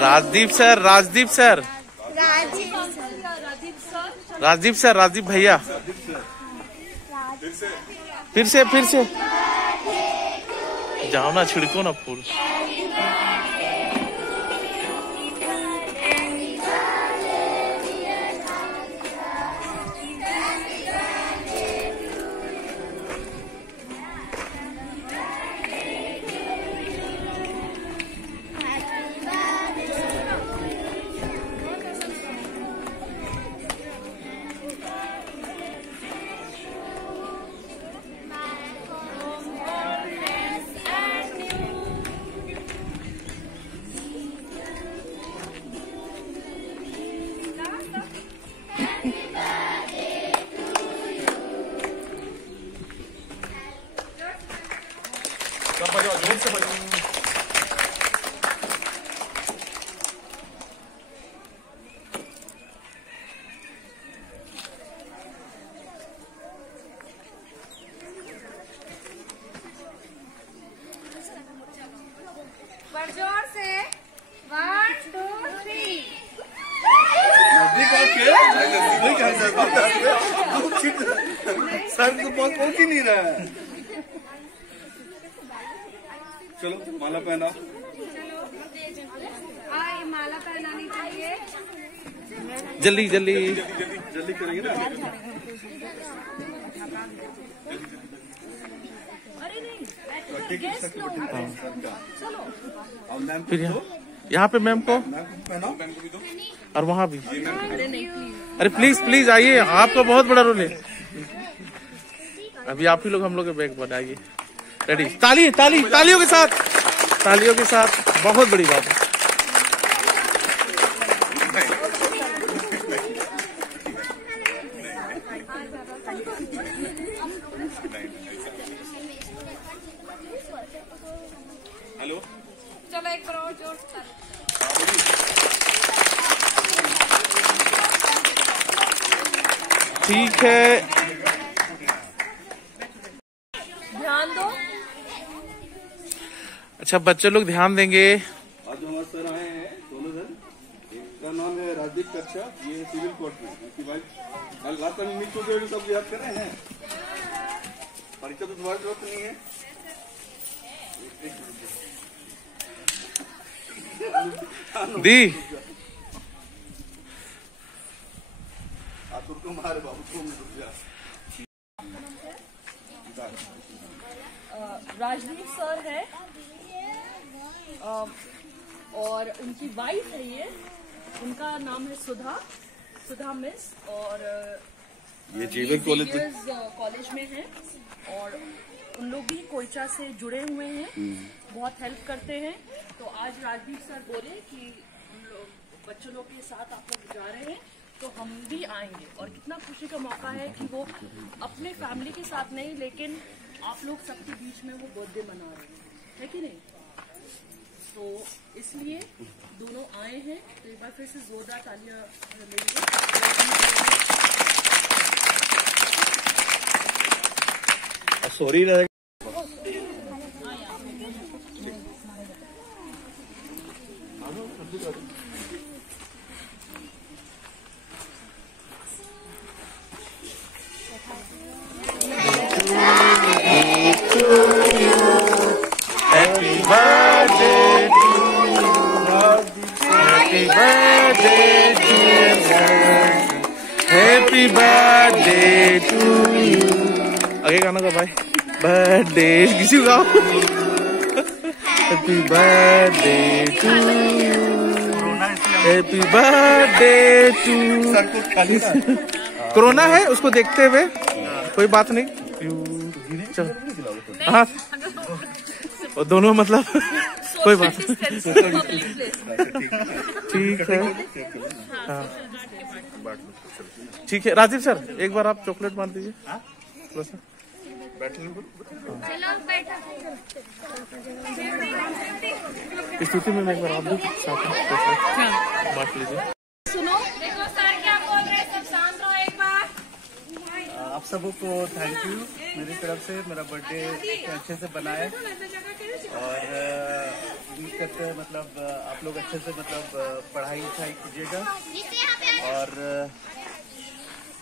Rajdeep sir, Rajdeep sir, Rajdeep sir, Rajdeep भैया, फिर से जाओ ना, छिड़को ना फूल। जोर से बजाओ। जोर से 1 2 3। सर तो बहुत पहुंच ही नहीं रहा है। चलो माला पहनाओ। माला पहनानी चाहिए। जल्दी जल्दी जल्दी करेंगे ना। अरे नहीं, फिर यहाँ पे मैम को पहनाओ। और वहाँ भी। अरे प्लीज प्लीज आइए, आपका बहुत बड़ा रोल है। अभी आप ही लोग हम लोग के बैग बनाइए। रेडी, ताली ताली तालियों के साथ बहुत बड़ी बात है। हेलो, चलो एक करोड़ जोर से। ठीक है, ध्यान दो। अच्छा बच्चे लोग ध्यान देंगे। आज जो हमारे सर आए हैं दोनों सर, एक का नाम है राजदीप कच्छप, ये सिविल कोर्ट में कि भाई कल रात में मिस हो गए, सब याद कर रहे हैं। परीक्षा तो तुम्हारी जरूरत नहीं है। दी तुमको मारे बाबू, तुम रुक जा। राजदीप सर है और उनकी वाइफ है ये, उनका नाम है सुधा मिस, और ये जीवन कॉलेज में है और उन लोग भी कोयचा से जुड़े हुए हैं, बहुत हेल्प करते हैं। तो आज राजदीप सर बोले कि बच्चों लोग के साथ आप लोग जा रहे हैं तो हम भी आएंगे, और कितना खुशी का मौका है कि वो अपने फैमिली के साथ नहीं लेकिन आप लोग सबके बीच में वो बर्थडे मना रहे हैं, है कि नहीं। तो इसलिए दोनों आए हैं, तो एक बार फिर से जोरदार तालियां लेंगे। सॉरी रहेगा। Happy birthday to you. Happy birthday dear sir. Happy birthday to you. आगे गाना का भाई, बर्थडे किसी को गाओ। Happy birthday to you. Happy birthday to you. Corona है उसको देखते हुए कोई बात नहीं। चलो हाँ, और दोनों मतलब कोई बात नहीं। ठीक है, हाँ ठीक है। राजीव सर एक बार आप चॉकलेट बांट दीजिए थोड़ा सा। स्थिति में एक बार आप भी साथ में बांट लीजिए। सुनो, देखो सर क्या बोल रहे हैं, सब शांत रहो एक बार। आप सबको थैंक यू मेरी तरफ से, मेरा बर्थडे अच्छे से बनाए। और उम्मीद करते हैं मतलब आप लोग अच्छे से मतलब पढ़ाई लिखाई कीजिएगा और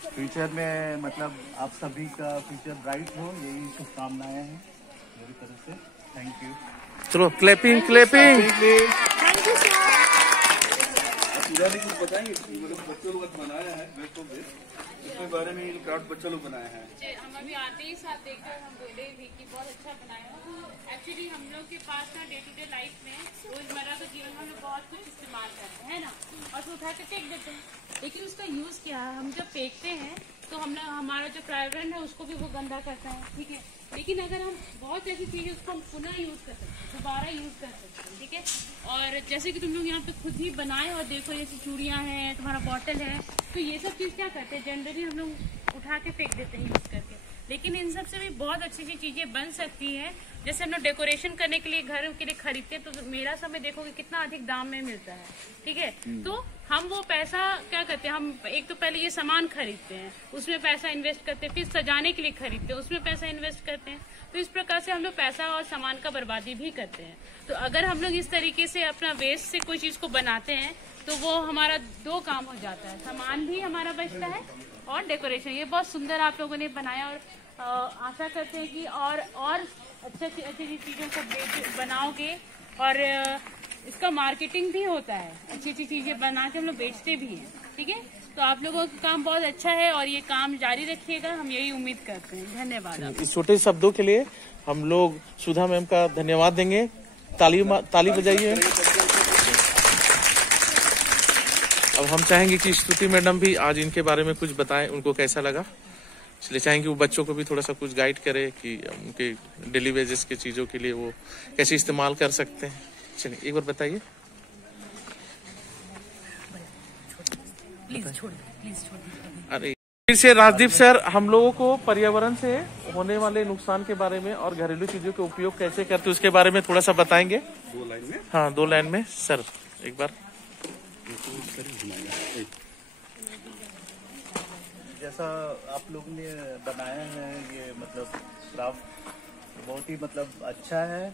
फ्यूचर में मतलब आप सभी का फ्यूचर ब्राइट हो, यही शुभकामनाएं हैं मेरी तरफ से। Thank you. चलो क्लैपिंग क्लैपिंग। पूरा कुछ बताएंगे मतलब बच्चों लोग बनाया है बच्चों के इसके बारे में, क्राफ्ट बच्चों लोग बनाया है। हम अभी आते ही साथ देखकर हम बोले भी कि बहुत अच्छा बनाया। एक्चुअली हम लोग के पास ना डे टू डे लाइफ में रोजमर्रा के जीवन में हम लोग बहुत कुछ इस्तेमाल करते हैं ना, और तो उठा के फेंक देते हैं, लेकिन उसका यूज क्या है, हम जब फेंकते हैं तो हम हमारा जो पर्यावरण है उसको भी वो गंदा करता है, ठीक है। लेकिन अगर हम बहुत ऐसी चीजें उसको हम पुनः यूज कर सकते हैं, दोबारा यूज कर सकते हैं, ठीक है। और जैसे कि तुम लोग यहाँ पे खुद ही बनाए और देखो, जैसे चूड़ियाँ हैं, तुम्हारा बॉटल है, तो ये सब चीज क्या करते हैं, जनरली हम लोग उठा के फेंक देते हैं यूज करके। लेकिन इन सब से भी बहुत अच्छी अच्छी चीजें बन सकती है। जैसे हम लोग डेकोरेशन करने के लिए घर के लिए खरीदते हैं, तो मेरा समय देखोगे कितना अधिक दाम में मिलता है, ठीक है। तो हम वो पैसा क्या करते हैं, हम एक तो पहले ये सामान खरीदते हैं, उसमें पैसा इन्वेस्ट करते हैं, फिर सजाने के लिए खरीदते हैं, उसमें पैसा इन्वेस्ट करते हैं। तो इस प्रकार से हम लोग पैसा और सामान का बर्बादी भी करते हैं। तो अगर हम लोग इस तरीके से अपना वेस्ट से कोई चीज को बनाते हैं तो वो हमारा दो काम हो जाता है, सामान भी हमारा बचता है और डेकोरेशन। ये बहुत सुंदर आप लोगों ने बनाया और आशा करते हैं कि और अच्छी चीजों को बनाओगे और इसका मार्केटिंग भी होता है, अच्छी अच्छी चीजें बना के हम लोग बेचते भी हैं, ठीक है। तो आप लोगों का काम बहुत अच्छा है और ये काम जारी रखिएगा, हम यही उम्मीद करते हैं। धन्यवाद। इस छोटे शब्दों के लिए हम लोग सुधा मैम का धन्यवाद देंगे। ताली बजाइए। अब हम चाहेंगे कि स्तुति मैडम भी आज इनके बारे में कुछ बताएं, उनको कैसा लगा। इसलिए चाहेंगे वो बच्चों को भी थोड़ा सा कुछ गाइड करे कि उनके डेली बेसिस के चीजों के लिए वो कैसे इस्तेमाल कर सकते हैं। चलिए एक बार बताइए। अरे फिर से राजदीप सर हम लोगों को पर्यावरण से होने वाले नुकसान के बारे में और घरेलू चीजों के उपयोग कैसे करते हैं उसके बारे में थोड़ा सा बताएंगे। 2 लाइन में। हाँ 2 लाइन में सर एक बार। जैसा आप लोगों ने बनाया है ये मतलब क्राफ्ट बहुत ही मतलब अच्छा है।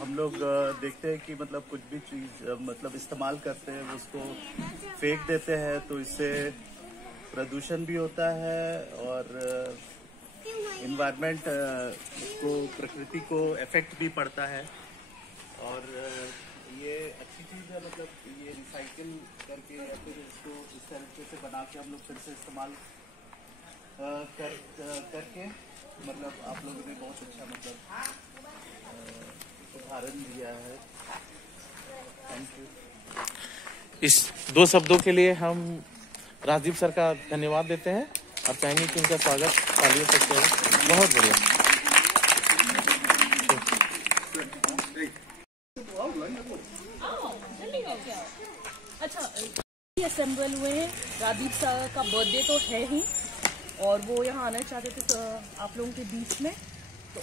हम लोग देखते हैं कि मतलब कुछ भी चीज मतलब इस्तेमाल करते हैं उसको फेंक देते हैं, तो इससे प्रदूषण भी होता है और इन्वायरमेंट को, प्रकृति को इफेक्ट भी पड़ता है। और ये अच्छी चीज है, मतलब ये रिसाइकिल करके या फिर इसको इस तरीके से बना के हम लोग फिर से इस्तेमाल करके मतलब आप लोगों ने बहुत अच्छा मतलब उदाहरण दिया है। Thank you. इस 2 शब्दों के लिए हम राजदीप सर का धन्यवाद देते हैं और चाहेंगे कि उनका स्वागत तालियों से करें। बहुत बढ़िया। अच्छा, असेंबल हुए हैं। राजदीप सर का बर्थडे तो है ही और वो यहाँ आना चाहते थे तो आप लोगों के बीच में, तो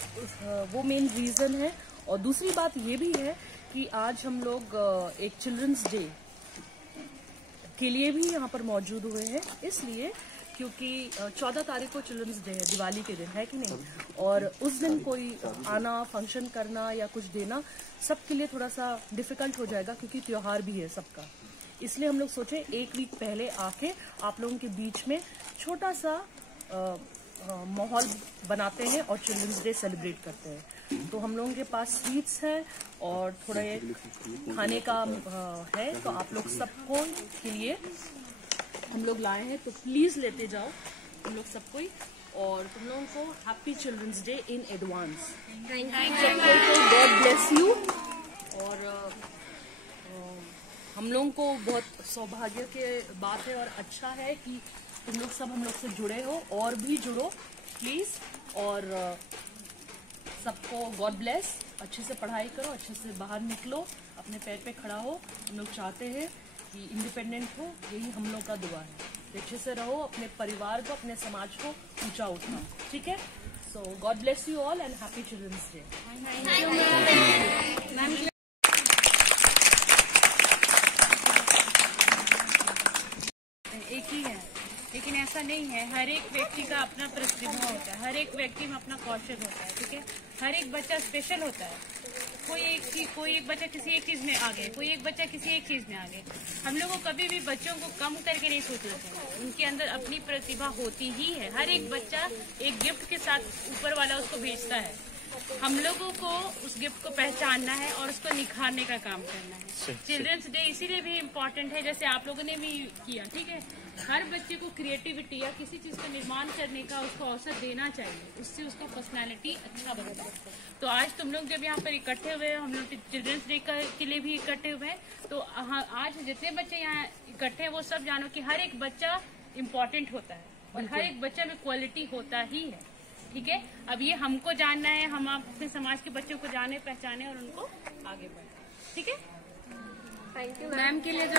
वो मेन रीज़न है। और दूसरी बात ये भी है कि आज हम लोग एक चिल्ड्रंस डे के लिए भी यहाँ पर मौजूद हुए हैं, इसलिए क्योंकि 14 तारीख को चिल्ड्रंस डे है, दिवाली के दिन, है कि नहीं। और उस दिन कोई आना, फंक्शन करना या कुछ देना सबके लिए थोड़ा सा डिफिकल्ट हो जाएगा, क्योंकि त्योहार भी है सबका। इसलिए हम लोग सोचे 1 वीक पहले आके आप लोगों के बीच में छोटा सा माहौल बनाते हैं और चिल्ड्रंस डे सेलिब्रेट करते हैं। तो हम लोगों के पास स्वीट्स है और थोड़ा ये खाने का है, तो आप लोग सबको के लिए हम लोग लाए हैं, तो प्लीज लेते जाओ तुम लोग सबको ही। और तुम लोगों को happy children's day in advance. God bless you. और हम लोगों को बहुत सौभाग्य के बात है और अच्छा है कि तुम लोग सब हम लोग से जुड़े हो, और भी जुड़ो प्लीज। और सबको गॉड ब्लेस। अच्छे से पढ़ाई करो, अच्छे से बाहर निकलो, अपने पैर पे खड़ा हो। हम लोग चाहते हैं कि इंडिपेंडेंट हो, यही हम लोग का दुआ है। अच्छे से रहो, अपने परिवार को, अपने समाज को ऊंचा उठाओ, ठीक है। So God bless you all and happy children's day. एक ही है, लेकिन ऐसा नहीं है। हर एक व्यक्ति का अपना प्रतिभा होता है, हर एक व्यक्ति में अपना कौशल होता है, ठीक है। हर एक बच्चा स्पेशल होता है। कोई एक बच्चा किसी एक चीज में आगे, कोई एक बच्चा किसी एक चीज में आगे। हम लोग को कभी भी बच्चों को कम करके नहीं सोचना चाहिए, उनके अंदर अपनी प्रतिभा होती ही है। हर एक बच्चा एक गिफ्ट के साथ ऊपर वाला उसको भेजता है, हम लोगों को उस गिफ्ट को पहचानना है और उसको निखारने का काम करना है। चिल्ड्रंस डे इसीलिए भी इम्पोर्टेंट है, जैसे आप लोगों ने भी किया, ठीक है। हर बच्चे को क्रिएटिविटी या किसी चीज का निर्माण करने का उसको अवसर देना चाहिए, उससे उसका पर्सनालिटी अच्छा बनता है। तो आज तुम लोग जब यहाँ पर इकट्ठे हुए, हम लोग चिल्ड्रंस डे के लिए भी इकट्ठे हुए हैं, तो आज जितने बच्चे यहाँ इकट्ठे हैं वो सब जानो कि हर एक बच्चा इम्पोर्टेंट होता है और हर एक बच्चा में क्वालिटी होता ही है, ठीक है। अब ये हमको जानना है, हम अपने समाज के बच्चों को जाने पहचाने और उनको आगे बढ़ाए, ठीक है। थैंक यू मैम के लिए जो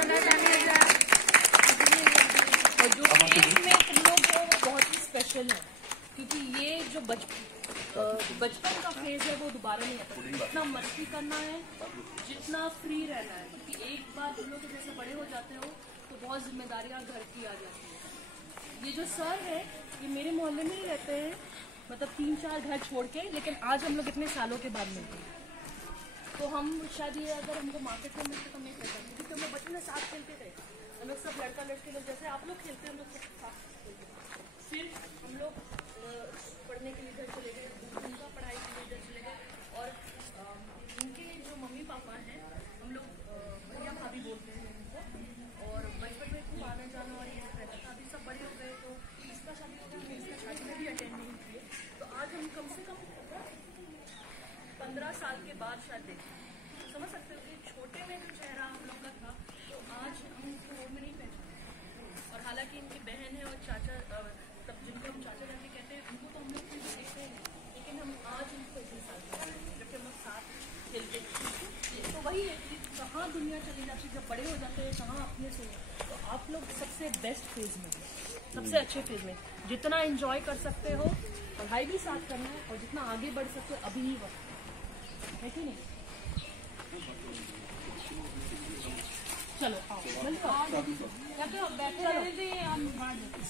और जो फेज में तुम लोग हो वो बहुत ही स्पेशल है, क्योंकि ये जो बचपन का फेज है वो दोबारा नहीं आता। जितना मस्ती करना है, जितना फ्री रहना है, क्योंकि एक बार तुम लोग जैसे बड़े हो जाते हो तो बहुत जिम्मेदारियां घर की आ जाती है। ये जो सर है ये मेरे मोहल्ले में ही रहते हैं, मतलब 3-4 घर छोड़ के, लेकिन आज हम लोग इतने सालों के बाद मिलते हैं। तो हम शायद ये अगर हमको मार्केट में मिलते तो नहीं कहते, क्योंकि हम लोग बचपन में साथ खेलते थे, हम लोग सब लड़का लड़के लोग जैसे आप लोग खेलते हैं, हम लोग सब साथ खेलते थे। फिर हम लोग पढ़ने के लिए इधर चले गए, उनका पढ़ाई के लिए इधर चले गए, और उनके जो मम्मी पापा हैं हम लोग भैया भाभी बोलते हैं उनको, और बचपन में खूब आना जाना और ये रहता था। अभी सब बड़े हो गए तो इसका शादी हो गया, इसका शादी में भी अटेंड नहीं किए, तो आज हम कम से कम 15 साल के बाद शायद देखें, तो समझ सकते हो कि छोटे में जो चेहरा हम लोग का था तो आज हम उनको वो में नहीं पहचानते। और हालांकि इनकी बहन है और चाचा, तब जिनको हम चाचा चाची कहते हैं, उनको तो हम लोग कुछ देखते हैं, लेकिन हम आज उनको इतने साल जबकि हम लोग साथ खेलते थे। तो वही है कि कहाँ दुनिया चली जाती है, जब बड़े हो जाते हैं कहाँ अपने से। तो आप लोग सबसे बेस्ट फेज में, सबसे अच्छे फेज में, जितना एंजॉय कर सकते हो, पढ़ाई भी साथ करना है, और जितना आगे बढ़ सकते हो अभी ही वक्त है कि नहीं। चलो आओ बैठे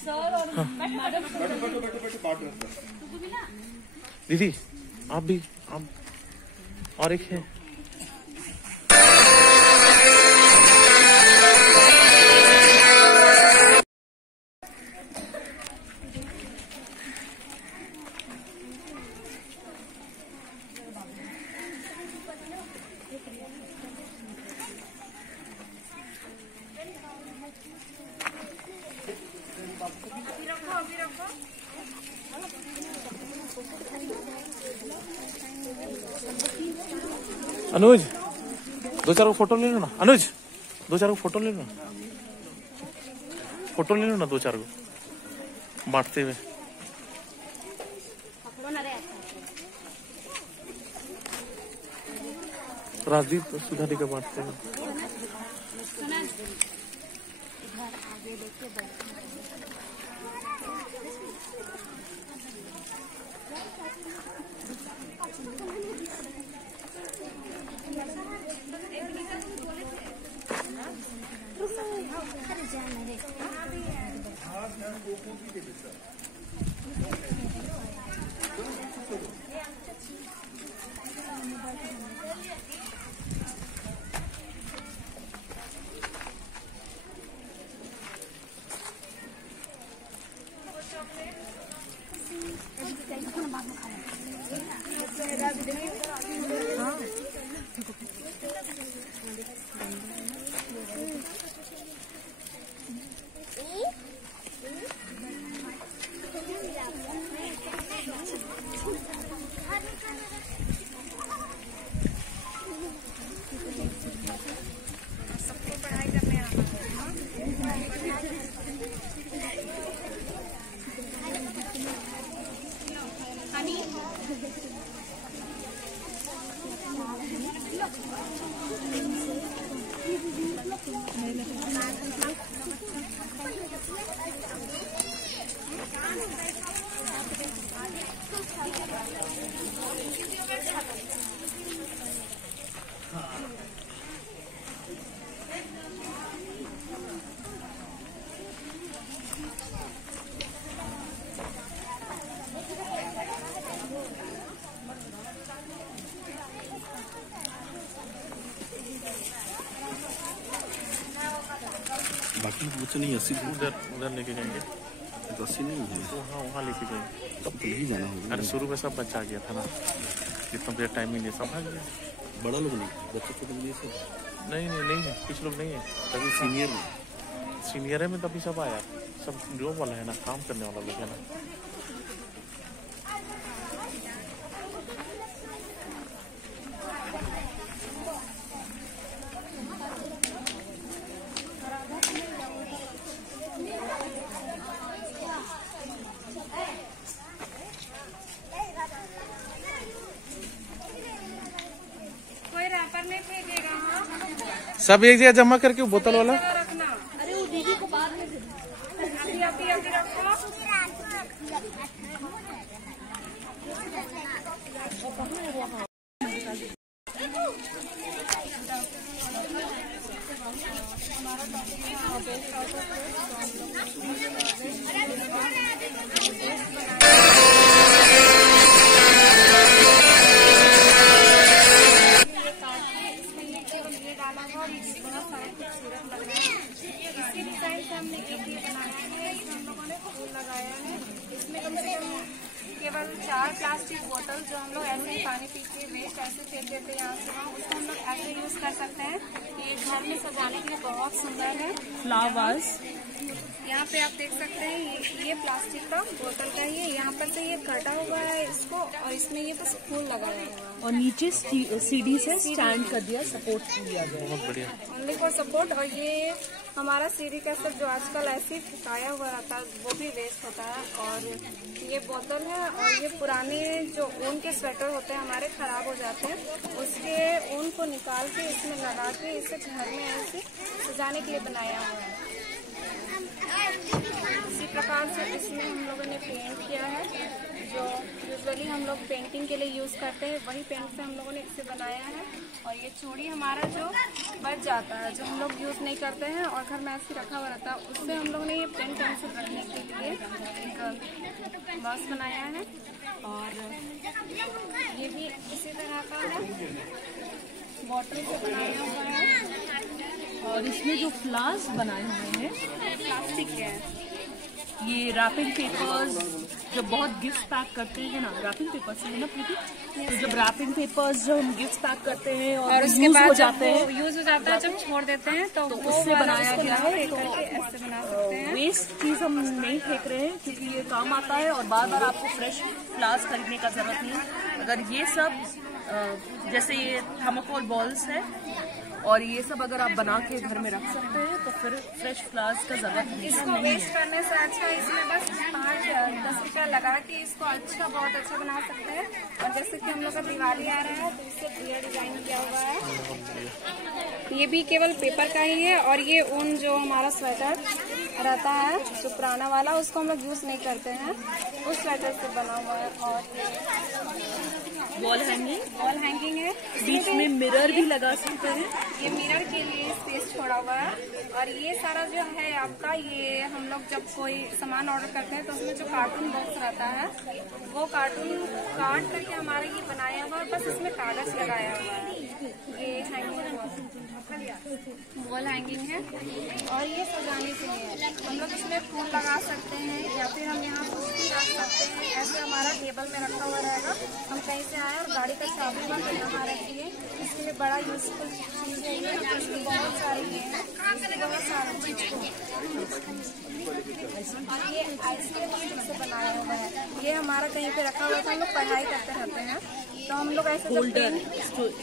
सर और मैडम बैठो बांट रहे हैं। दीदी आप भी, आप और एक है। अनुज 2-4 को फोटो ले लो ना, अनुज 2-4 को फोटो ले लो ना, फोटो ले लो ना 2-4 को बांटते हुए। राजदीप सुधारी का बांटते हुए। बाकी बच्चे नहीं 80 उधर लेके जाएंगे तो 80 नहीं है तो हाँ वहाँ लेके जाएंगे। तब तो नहीं जाना होगा। अरे शुरू में सब बच्चा गया था ना, जितना देर टाइमिंग है सब आ गया। बड़ा लोग नहीं, बच्चे छोटे नहीं सब नहीं है, कुछ लोग नहीं है, तभी सीनियर है में तभी सब आया। सब जॉब वाला है ना, काम करने वाला लोग है ना। कोई रैपर नहीं फेंकेगा। हाँ सब एक जगह जमा करके बोतल वाला रखना। अरे वो दीदी को बाद में अभी रखो। इसी डिजाइन से हमने एक ये बनाया है, इसमें हम लोगों ने फूल लगाया है। इसमें कम से कम केवल 4 प्लास्टिक बोतल जो हम लोग ऐसे ही पानी पी के वेस्ट ऐसे फेंक देते हैं यहाँ से वहाँ, उसको हम लोग ऐसे यूज कर सकते हैं। ये घर में सजाने के लिए बहुत सुंदर है। फ्लावर्स यहाँ पे आप देख सकते हैं ये प्लास्टिक का बोतल का ही है। यहाँ पर से ये कटा हुआ है इसको, और इसमें ये बस फूल लगाया हुआ है और नीचे सीढ़ी से स्टैंड कर दिया, सपोर्ट दिया गया। बहुत बढ़िया। Only for support. और ये हमारा सीढ़ी का सब जो आजकल ऐसे ही फुकाया हुआ रहता है वो भी वेस्ट होता है। और ये बोतल है, और ये पुराने जो ऊन के स्वेटर होते हैं हमारे खराब हो जाते हैं, उसके ऊन को निकाल के इसमें लगा के इसे घर में ऐसे सजाने के लिए बनाया हुआ है। इसी प्रकार से इसमें हम लोगों ने पेंट किया है, जो यूजुअली हम लोग पेंटिंग के लिए यूज करते हैं, वही पेंट से हम लोगों ने इसे बनाया है। और ये चूड़ी हमारा जो बच जाता है, जो हम लोग यूज नहीं करते हैं और घर में ऐसे रखा हुआ रहता है, उससे हम लोगों ने ये पेन पेंसिल रखने के लिए एक बॉक्स बनाया है। और ये भी इसी तरह का है, बॉटल से बनाया हुआ है। और इसमें जो फ्लावर्स बनाए हुए हैं प्लास्टिक के हैं। ये रैपिंग पेपर्स जब बहुत गिफ्ट पैक करते हैं ना, रैपिंग पेपर्स है ना प्रीति, तो जब रैपिंग पेपर्स जो हम गिफ्ट पैक करते हैं और उसके यूज बाद हो जब जाते हैं, यूज हो जाता है, जब छोड़ देते हैं तो वो उससे वाला बनाया उसको गया ना है। फेंक करके ऐसे बना सकते हैं। वेस्ट चीज हम नहीं फेंक रहे हैं क्योंकि ये काम आता है और बार बार आपको फ्रेश फ्लावर्स खरीदने का जरूरत नहीं है। अगर ये सब जैसे ये थर्माकोल बॉल्स है और ये सब अगर आप बना के घर में रख सकते हैं तो फिर फ्रेश फ्लावर्स का जरूरत नहीं इसको है। वेस्ट करने से अच्छा इसमें बस 5-10 रुपया लगा के इसको अच्छा, बहुत अच्छा बना सकते हैं। और जैसे कि हम लोग का दिवाली आ रहा है तो इससे दिया डिजाइन किया हुआ है। ये भी केवल पेपर का ही है। और ये ऊन जो हमारा स्वेटर रहता है जो पुराना वाला, उसको हम लोग यूज नहीं करते हैं, उस स्वेटर से बना हुआ है। और वॉल हैंगिंग है, बीच में मिरर भी लगा सकते हैं। ये मिरर के लिए स्पेस छोड़ा हुआ है। और ये सारा जो है आपका, ये हम लोग जब कोई सामान ऑर्डर करते हैं तो उसमें जो कार्टून बॉक्स रहता है वो कार्टून काट करके हमारा ये बनाया हुआ है, बस इसमें कागज लगाया हुआ है। ये वॉल हैंगिंग है। और ये सजाने के लिए हम लोग इसमें फूल लगा सकते हैं, या फिर हम यहाँ कुछ भी रख सकते हैं। ऐसे हमारा टेबल में रखा हुआ रहेगा, हम कहीं से आए और गाड़ी का चाबी वहाँ यहाँ रखिए, इसके लिए बड़ा यूजफुल चीज़ है ये। इसमें बहुत सारी है, बहुत सारा चीज को। और ये आइसक्रीम से बनाया हुआ है, ये हमारा कहीं पे रखा हुआ था, हम लोग पढ़ाई करते रहते हैं तो हम लोग ऐसे होल्डर,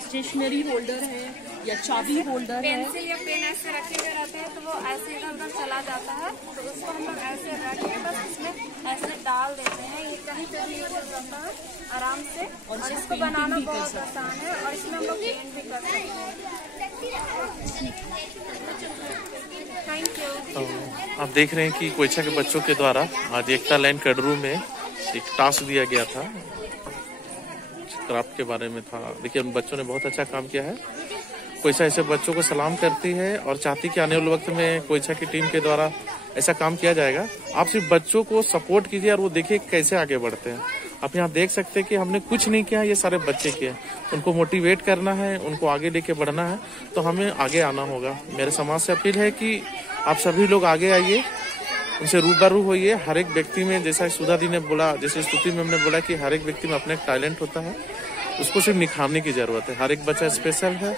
स्टेशनरी होल्डर है या चाबी होल्डर है, पेंसिल या पेन ऐसे रखे हुए रहते हैं तो वो ऐसे इधर उधर चला जाता है, तो उसको हम लोग ऐसे रख के बस इसमें ऐसे डाल देते हैं। ये कहीं पे भी यूज हो जाता है आराम से, और इसको बनाना बहुत आसान है। और इसमें हम लोग पेंट भी कर सकते हैं। Thank you. तो आप देख रहे हैं कि कोयचा के बच्चों के द्वारा आज एकता लैंड कडरू में एक टास्क दिया गया था, क्राफ्ट के बारे में था। देखिए उन बच्चों ने बहुत अच्छा काम किया है। कोयचा ऐसे बच्चों को सलाम करती है और चाहती कि आने वाले वक्त में कोयचा की टीम के द्वारा ऐसा काम किया जाएगा। आप सिर्फ बच्चों को सपोर्ट कीजिए और वो देखिए कैसे आगे बढ़ते हैं। आप यहाँ देख सकते हैं कि हमने कुछ नहीं किया, ये सारे बच्चे किए। उनको मोटिवेट करना है, उनको आगे लेके बढ़ना है, तो हमें आगे आना होगा। मेरे समाज से अपील है कि आप सभी लोग आगे आइए, उनसे रूबरू होइए। हर एक व्यक्ति में, जैसा सुधा दी ने बोला, जैसे स्तुति मैम ने बोला कि हर एक व्यक्ति में अपना एक टैलेंट होता है, उसको सिर्फ निखारने की जरूरत है। हर एक बच्चा स्पेशल है।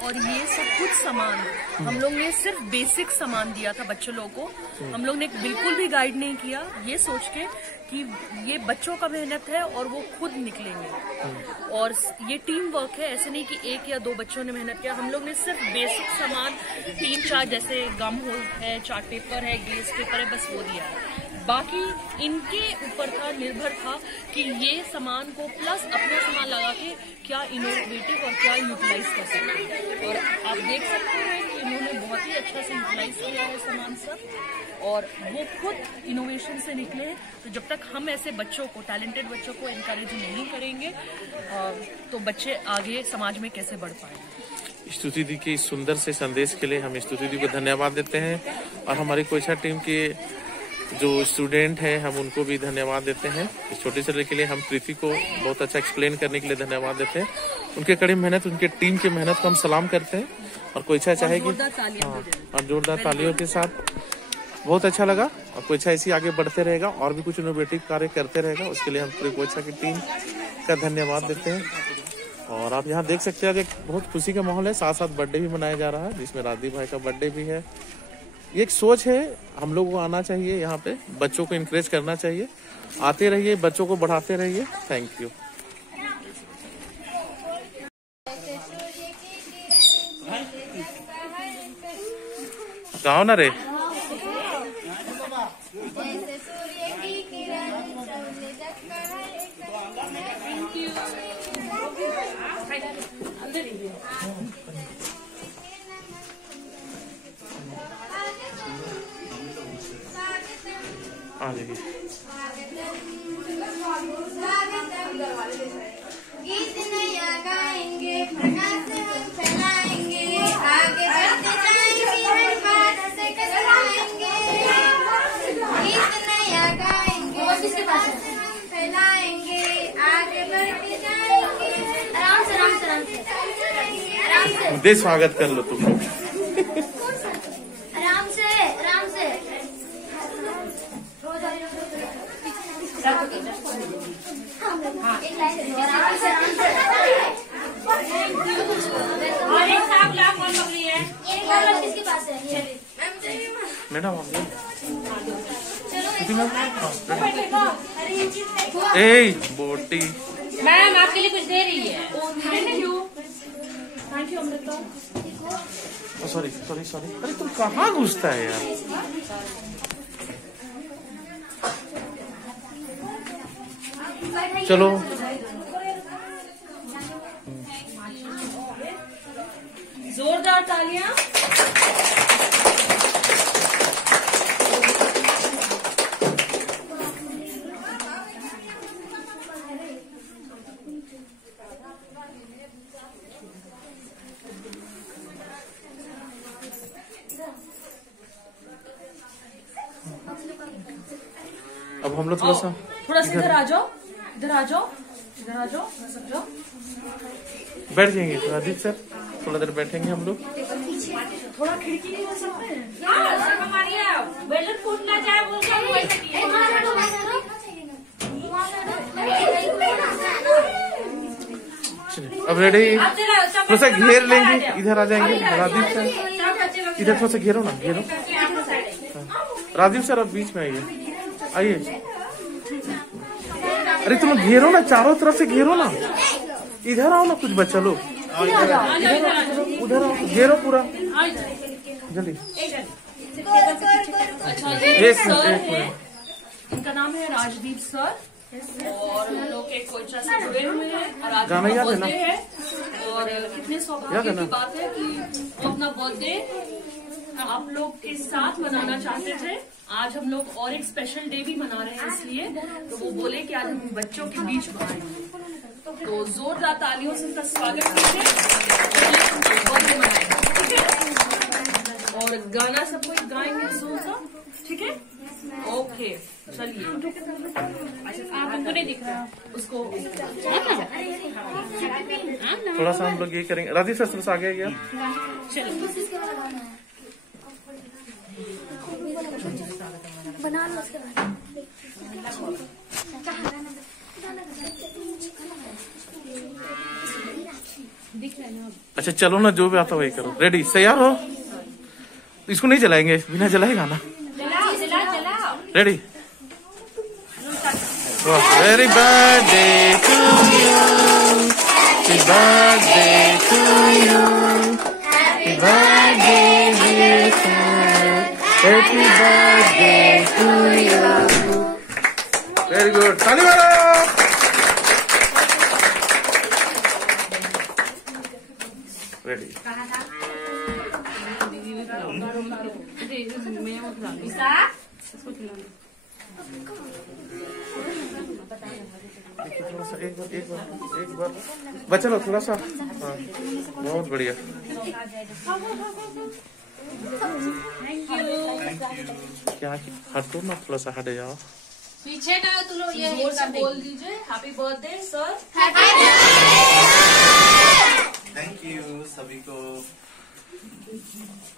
और ये सब कुछ सामान हम लोग ने सिर्फ बेसिक सामान दिया था बच्चों लोगों को। हम लोग ने बिल्कुल भी गाइड नहीं किया, ये सोच के कि ये बच्चों का मेहनत है और वो खुद निकलेंगे। और ये टीम वर्क है, ऐसे नहीं कि एक या दो बच्चों ने मेहनत किया। हम लोग ने सिर्फ बेसिक सामान 3-4 जैसे गम होल है, चार्ट पेपर है, ग्लेस पेपर है, बस वो दिया है। बाकी इनके ऊपर था, निर्भर था कि ये सामान को प्लस अपना सामान लगा के क्या इनोवेटिव और क्या यूटिलाइज कर सकते। और आप देख सकते हैं कि इन्होंने बहुत ही अच्छा से यूटिलाइज किया है सामान सब, और वो खुद इनोवेशन से निकले। तो जब तक हम ऐसे बच्चों को, टैलेंटेड बच्चों को एनकरेज नहीं करेंगे, तो बच्चे आगे समाज में कैसे बढ़ पाएंगे। स्तुति दी के इस सुंदर से संदेश के लिए हम स्तुति दी को धन्यवाद देते हैं, और हमारी कोइचा टीम के जो स्टूडेंट हैं हम उनको भी धन्यवाद देते हैं। इस छोटे से के लिए हम प्रीति को बहुत अच्छा एक्सप्लेन करने के लिए धन्यवाद देते हैं। उनके कड़ी मेहनत, उनके टीम की मेहनत को हम सलाम करते हैं, और कोइचा चाहेगी और जोरदार तालियों के साथ। बहुत अच्छा लगा, और कोइचा ऐसी आगे बढ़ते रहेगा और भी कुछ इनोवेटिव कार्य करते रहेगा। उसके लिए हम पूरी कोइचा की टीम का धन्यवाद देते हैं। और आप यहाँ देख सकते हैं एक बहुत खुशी का माहौल है, साथ साथ बर्थडे भी मनाया जा रहा है, जिसमें राजदीप भाई का बर्थडे भी है। ये एक सोच है, हम लोगों को आना चाहिए, यहाँ पे बच्चों को इनकरेज करना चाहिए। आते रहिए, बच्चों को बढ़ाते रहिए। Thank you. गाओ ना रे। आ जाइए। गीत नया गाएंगे, प्रकाश फैलाएंगे, आगे बढ़ते जाएंगे, हर बात से टकराएंगे। गीत नया गाएंगे, प्रकाश फैलाएंगे, आगे बढ़ते जाएंगे। आराम से आराम से आराम से दे स्वागत कर लो तुम लोग। आराम से आराम से। किसके पास है मैडम? ए बोटी मैम आपके लिए कुछ दे रही है। Thank you Amrita. Sorry sorry sorry, अरे तुम कहाँ घुसता है यार? चलो जोरदार तालियां। अब हम लोग थोड़ा सा इधर आ जाओ, इधर आ जाओ, इधर आ जाओ, सब जाओ। बैठ जाएंगे राजीव सर, थोड़ा देर बैठेंगे हम लोग। थोड़ा खिड़की नहीं हो सकते हैं? बैलून फूटना चाहे वो अब रेडी, थोड़ा सा घेर लेंगे, इधर आ जाएंगे राजीव सर, इधर थोड़ा सा घेरो ना, घेरो। राजीव सर अब बीच में आइए, आइए। अरे तुम घेरो ना, चारों तरफ से घेरो ना, इधर आओ ना कुछ बच्चा लोग, उधर आओ, घेरो पूरा जल्दी। एक मिनट, इनका नाम है राजदीप सर, और हम लोग एक कोइचा से जुड़े हुए हैं, और आज गाना याद है ना? और कितने सौभाग्य की बात है कि वो अपना बर्थडे आप लोग के साथ मनाना चाहते थे। आज हम लोग और एक स्पेशल डे भी मना रहे हैं, इसलिए तो वो बोले कि आज हम बच्चों के बीच में आएंगे, तो जोरदार तालियों से उनका स्वागत कीजिए, बर्थडे मनाएंगे, ठीक है? और गाना सब कोई गाएंगे जोरदार, ठीक है? ओके, चलिए। अच्छा हमको नहीं दिख रहा उसको। थोड़ा सा हम लोग ये करेंगे, राधे सर थोड़ा सा आगे गया। बना लो उसके बाद। अच्छा चलो ना, जो भी आता वही करो। रेडी, तैयार हो? इसको नहीं जलाएंगे, बिना जलाए गाना। Ready. Happy birthday to you, happy birthday to you, happy birthday dear sir, happy birthday to you. Very good. ताली मारो। Ready. एक बार बचा लो थोड़ा सा। हाँ, बहुत बढ़िया। क्या हटो ना, थोड़ा सा हट जाओ। पीछे का तुम लोग ये बोल दीजिए happy birthday sir. Thank you सभी को।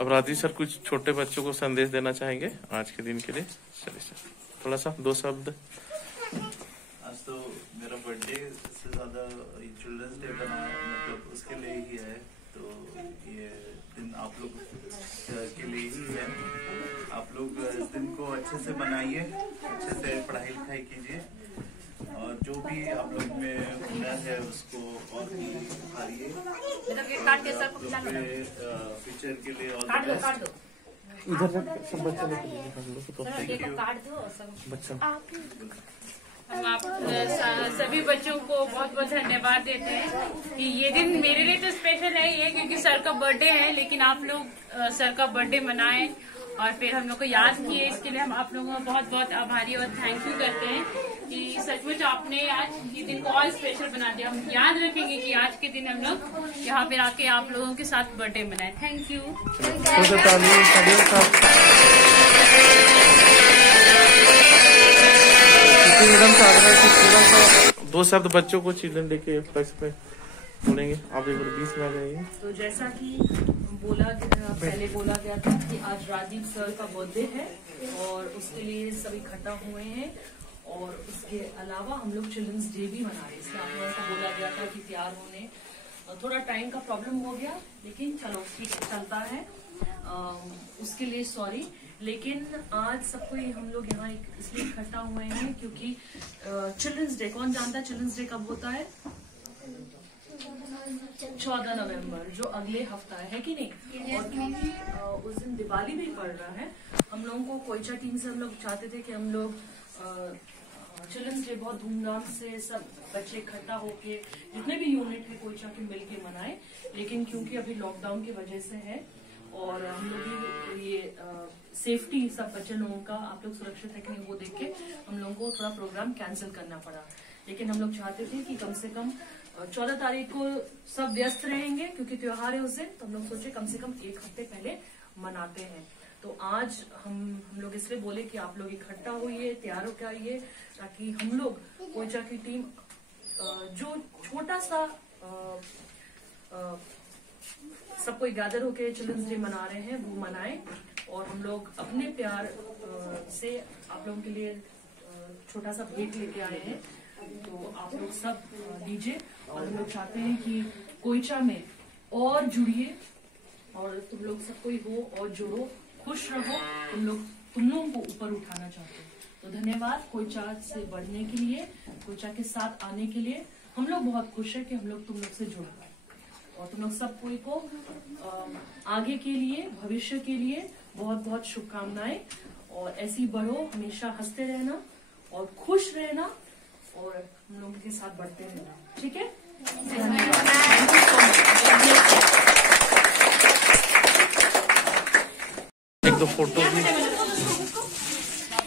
अब राधी सर कुछ छोटे बच्चों को संदेश देना चाहेंगे आज के दिन के लिए। चलिए सर, थोड़ा सा 2 शब्द। आज तो मेरा बर्थडे से ज्यादा चिल्ड्रंस डे बनाया, मतलब उसके लिए ही है। तो ये दिन आप लोग के लिए ही है। आप लोग इस दिन को अच्छे से मनाइए, अच्छे से पढ़ाई लिखाई कीजिए, और जो भी आप लोग में हुनर है उसको और भी उभारिए। फ्यूचर के लिए ऑल द बेस्ट। इधर सब बच्चा लोग बच्चा हम आप सभी बच्चों को बहुत बहुत धन्यवाद देते हैं कि ये दिन मेरे लिए तो स्पेशल है ये, क्योंकि सर का बर्थडे है, लेकिन आप लोग सर का बर्थडे मनाएं और फिर हम लोग को याद किए। इसके लिए हम आप लोगों का बहुत बहुत आभारी और थैंक यू करते हैं कि सचमुच आपने आज ये दिन को और स्पेशल बना दिया। हम याद रखेंगे कि आज के दिन हम लोग यहाँ पे आके आप लोगों के साथ बर्थडे मनाए। Thank you. मैडम से आग्रह है कि थोड़ा सा 2 शब्द बच्चों को चिल्ड्रन डे के उपलक्ष्य पे बोलेंगे। आप एक बार 20 में आ जाइए। तो जैसा कि पहले बोला गया था कि आज राजीव सर का बर्थडे है और उसके लिए सब इकट्ठा हुए हैं, और उसके अलावा हम लोग चिल्ड्रंस डे भी मना रहे हैं। इसलिए आप लोगों को बोला गया था कि तैयार होने थोड़ा टाइम का प्रॉब्लम हो गया, लेकिन चलो ठीक चलता है, उसके लिए सॉरी। लेकिन आज सबको हम लोग यहाँ इसलिए इकट्ठा हुए हैं क्योंकि चिल्ड्रंस डे, कौन जानता है चिल्ड्रंस डे कब होता है? 14 नवंबर, जो अगले हफ्ता है कि नहीं? और क्योंकि उस दिन दिवाली भी पड़ रहा है, हम लोगों को कोयचा टीम से हम लोग चाहते थे कि हम लोग चिल्ड्रंस डे बहुत धूमधाम से सब बच्चे इकट्ठा होके जितने भी यूनिट है कोयचा के मिल के मनाए, लेकिन क्योंकि अभी लॉकडाउन की वजह से है और हम लोग ये सेफ्टी सब बच्चे लोगों का, आप लोग सुरक्षित है कि नहीं वो देख के हम लोगों को थोड़ा प्रोग्राम कैंसिल करना पड़ा। लेकिन हम लोग चाहते थे कि कम से कम 14 तारीख को सब व्यस्त रहेंगे क्योंकि त्योहार है उस दिन, तो हम लोग सोचे कम से कम 1 हफ्ते पहले मनाते हैं। तो आज हम लोग इसलिए बोले कि आप लोग इकट्ठा होइए, तैयार होकर आइए, ताकि हम लोग कोयचा की टीम जो छोटा सा सब कोई गैदर होके चिल्ड्रंस डे मना रहे हैं वो मनाएं, और हम लोग अपने प्यार से आप लोगों के लिए छोटा सा भेंट लेके आए हैं, तो आप लोग सब लीजिए। और हम लोग चाहते हैं कि कोयचा में और जुड़िए और तुम लोग सब कोई हो और जुड़ो, खुश रहो, तुम लोगों को ऊपर उठाना चाहते हो। तो धन्यवाद कोयचा से बढ़ने के लिए, कोयचा के साथ आने के लिए। हम लोग बहुत खुश है कि हम लोग तुम लोग से जुड़ पाए, और तुम लोग सब कोई को आगे के लिए, भविष्य के लिए बहुत बहुत शुभकामनाएं, और ऐसी बढ़ो, हमेशा हंसते रहना और खुश रहना और हम लोगों के साथ बढ़ते रहना, ठीक है? एक दो फोटो भी।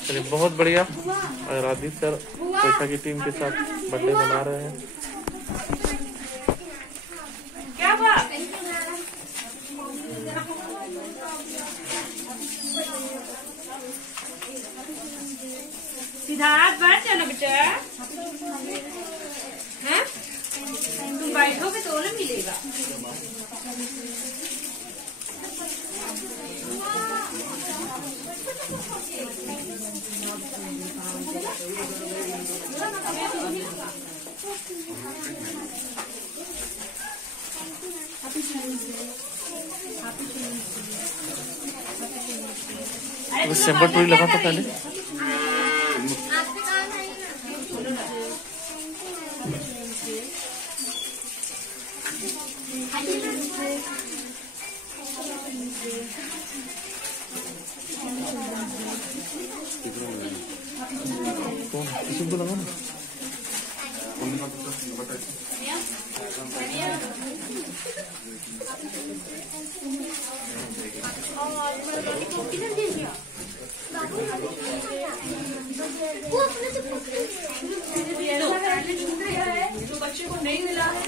चलिए बहुत बढ़िया। राजीव सर कोयचा की टीम के साथ बर्थडे मना रहे हैं। क्या बात? सीधा हाथ बढ़ जाना बेटा। सिंबल टोरी लगा था पहले। किसी को लगा ना जो बच्चे को नहीं मिला है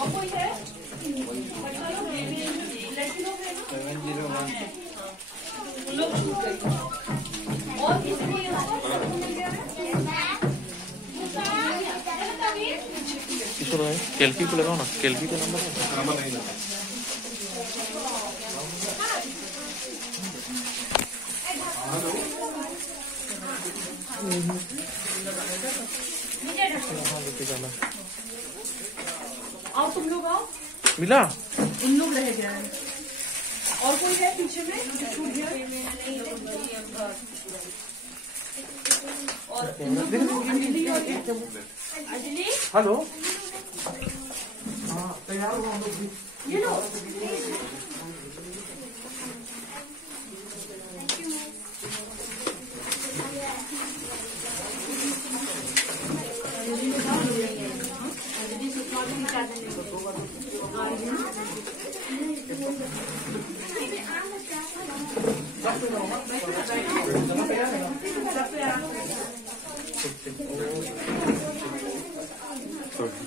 और कोई है और किशोर भाई केल्की को लगाओ ना, केल्की का नंबर नहीं लगा। आओ तुम लोग आओ। मिला उन लोग रह गया है और कोई है पीछे में छूट गया और अंजलि हेलो ये लो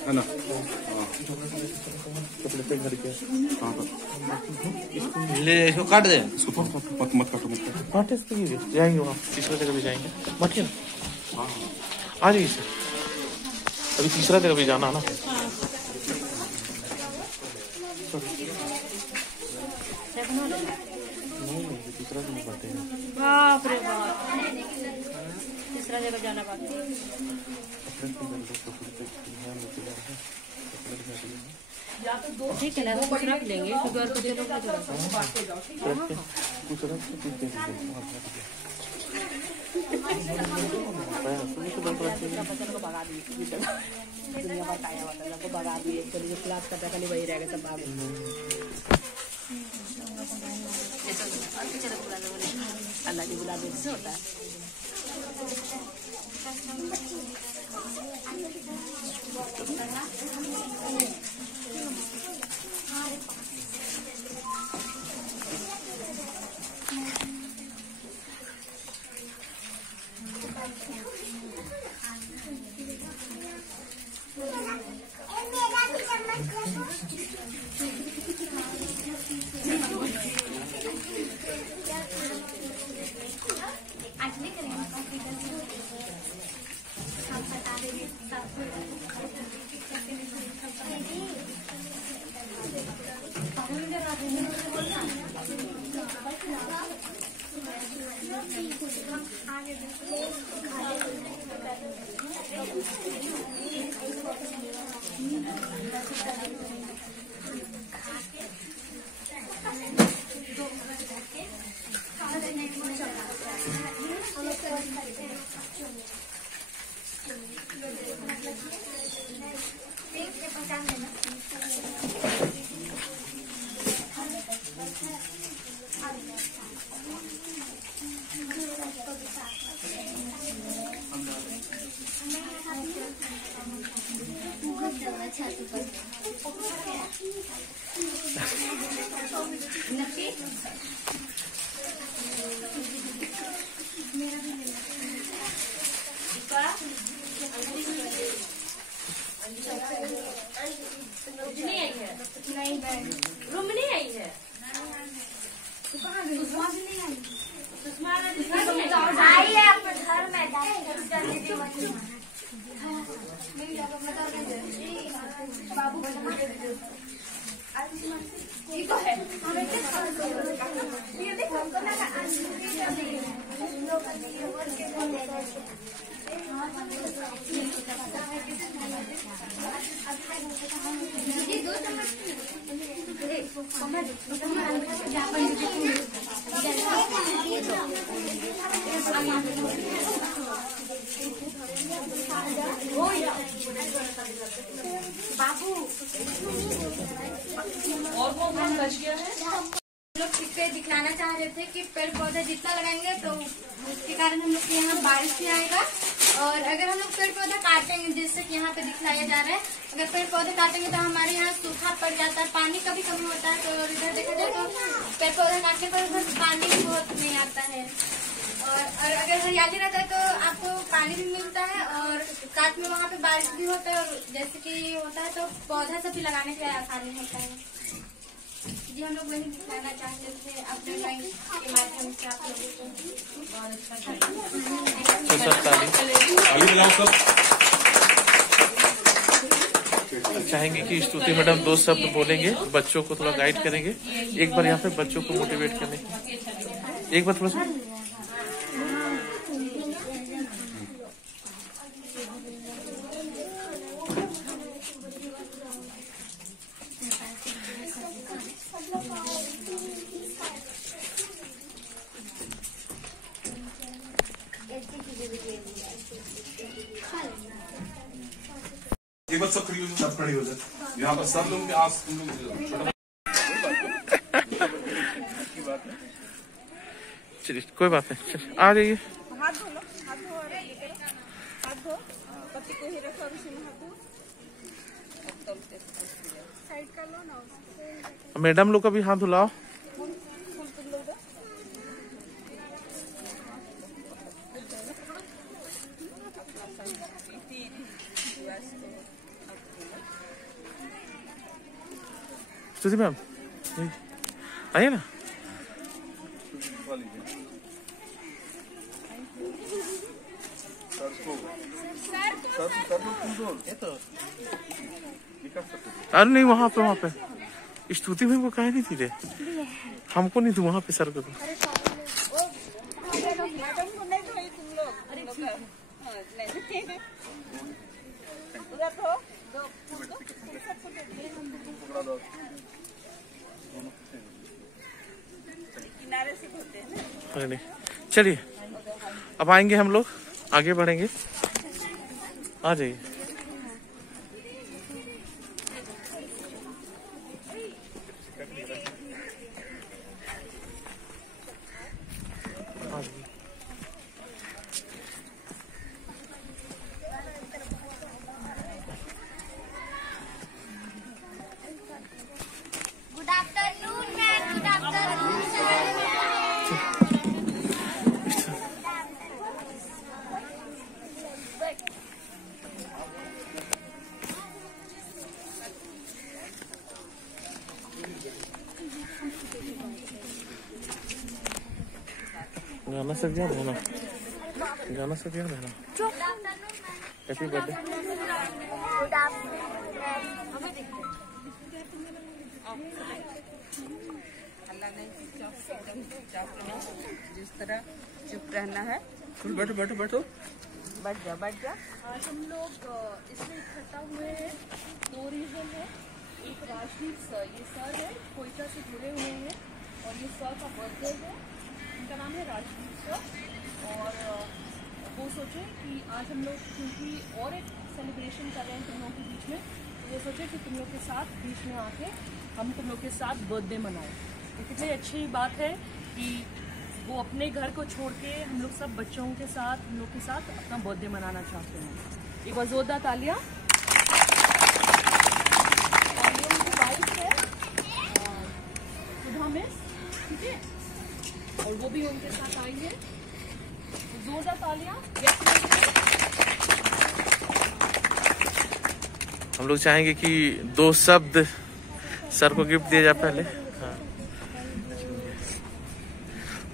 है ना ले इसको काट दे, इसको मत मत काटो मत काटो। काटे इसको जाएंगे वहाँ तीसरा जगह भी जाएंगे। मटिए ना आ जाइए सर, अभी तीसरा जगह भी जाना है ना। तीसरा जगह बात है। बाप रे बाप, तीसरा जगह जाना बाकी है। ठीक है ना, कुछ रख लेंगे क्योंकि और कुछ लोग भगा दिए, क्लास करता खाली वही रहेगा सब भाग। अल्लाह की बुला देने से होता है। रूम में नहीं आई है, सुषमा नहीं आई, सुषमा आई है अपने घर और वो काम बच गया है। हम लोग सिक्के दिखलाना चाह रहे थे कि पेड़ पौधे जितना लगाएंगे तो उसके कारण हम लोग के यहाँ बारिश भी आएगा। और अगर हम लोग पेड़ पौधे काटेंगे, जैसे कि यहाँ पे दिखलाया जा रहा है, अगर पेड़ पौधे काटेंगे तो हमारे यहाँ सूखा पड़ जाता है, पानी का भी कमी होता है। तो इधर देखा जाए तो पेड़ पौधे काटने पर उधर पानी भी बहुत नहीं आता है। और अगर हरियाली रहता है तो आपको पानी भी मिलता है और साथ में वहाँ पे बारिश भी होता है। और जैसे कि होता है तो पौधा सब भी लगाने के लिए आसानी होता है। जी हम लोग वही दिखाना चाहते थे अपने लाइन के माध्यम से आप लोगों को। बहुत अच्छा चाहेंगे कि स्तुति मैडम 2 शब्द बोलेंगे, बच्चों को थोड़ा गाइड करेंगे। एक बार यहाँ पे बच्चों को मोटिवेट करने, एक बार थोड़ा सा। एक बार सब खड़ी हो जाए यहाँ पर सब लोग आस चलिए कोई बात नहीं, आ जाइए। हाथ धो लो, हाथ धो और ये करो, हाथ धो, पति को ही रखो और इसी में हाथ धो। साइड कर लो ना। मैडम लोग का भी हाथ धुलाओ। स्तुति मैम आइए ना। अरे नहीं, वहाँ पे स्तुति मैम को काहे नहीं थी रे, हमको नहीं थी वहाँ पे सर को। मैडम को नहीं धोई तुम लोग। उधर धो किनारे से धोते हैं ना। चलिए अब आएंगे हम लोग, आगे बढ़ेंगे। आ जाइए। Good afternoon ma'am. Good afternoon. गाना सक गया बहना, गाना सक गया बहना। Happy birthday. Good afternoon. जिस तरह चुप रहना है। बैठो बैठो बैठो, बैठ जा बैठ जा। आज हम लोग इसमें इकट्ठा हुए हैं, 2 रीजन है। एक राजदीप सर, ये सर है कोयचा से जुड़े हुए हैं और ये सर का बर्थडे है। इनका नाम है राजदीप सर। और वो सोचे कि आज हम लोग क्योंकि और एक सेलिब्रेशन कर रहे हैं तुम लोगों के बीच में, तो वो सोचे कि तुम लोग के साथ बीच में आके हम तुम लोग के साथ बर्थडे मनाएं। तो कितनी अच्छी बात है कि वो अपने घर को छोड़ के हम लोग सब बच्चों के साथ, हम लोग के साथ अपना बर्थडे मनाना चाहते हैं। एक बार जोरदार तालियां। और ये उनकी वाइफ है सुधा मिस, ठीक है, और वो भी उनके साथ आई है। जोरदार तालियां। हम लोग चाहेंगे कि 2 शब्द सर को गिफ्ट दिया जाए पहले। हाँ।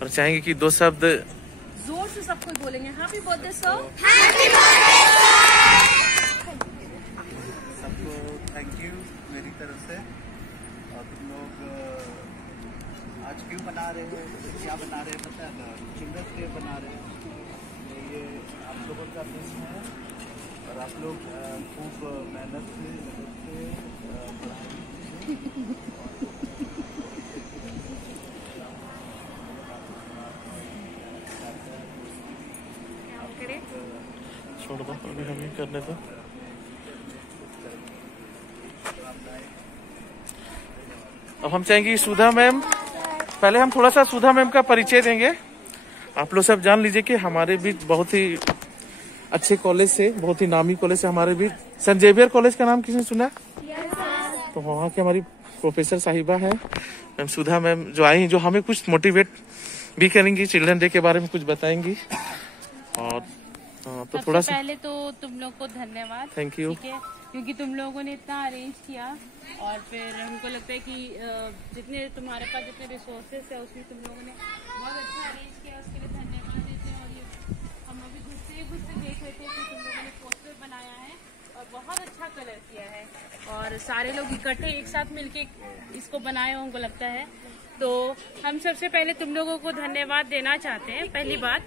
और चाहेंगे कि 2 शब्द जोर से सबको बोलेंगे हैप्पी बर्थडे सर। सबको थैंक यू मेरी तरफ से। और तुम लोग आज क्यों बना रहे हैं, क्या बना रहे हैं पता है ना, चिल्ड्रंस डे बना रहे हैं। ये आप लोगों का प्रश्न है और आप लोग खूब मेहनत से छोड़ दो, अभी हम ही करने दो। अब हम चाहेंगे सुधा मैम, पहले हम थोड़ा सा सुधा मैम का परिचय देंगे। आप लोग सब जान लीजिए कि हमारे बीच बहुत ही अच्छे कॉलेज से, बहुत ही नामी कॉलेज से हमारे बीच सेंट जेवियर कॉलेज का नाम किसने सुना? तो वहाँ की हमारी प्रोफेसर साहिबा है मैम सुधा मैम, जो आई जो हमें कुछ मोटिवेट भी करेंगी, चिल्ड्रन डे के बारे में कुछ बताएंगी। और तो थोड़ा सा पहले तो तुम लोग को धन्यवाद, थैंक यू, ठीक है, क्योंकि तुम लोगों ने इतना अरेंज किया और फिर हमको लगता है कि जितने तुम्हारे पास जितने रिसोर्सेस है उसमें तुम लोगों ने बहुत अच्छा अरेंज किया, उसके लिए धन्यवाद देते हैं। और ये हम अभी घुसते देख रहे थे कि तुम लोगों ने पोस्टर बनाया है और बहुत अच्छा कलर किया है और सारे लोग इकट्ठे एक साथ मिलके इसको बनाए हो, हमको लगता है। तो हम सबसे पहले तुम लोगों को धन्यवाद देना चाहते हैं, पहली बात।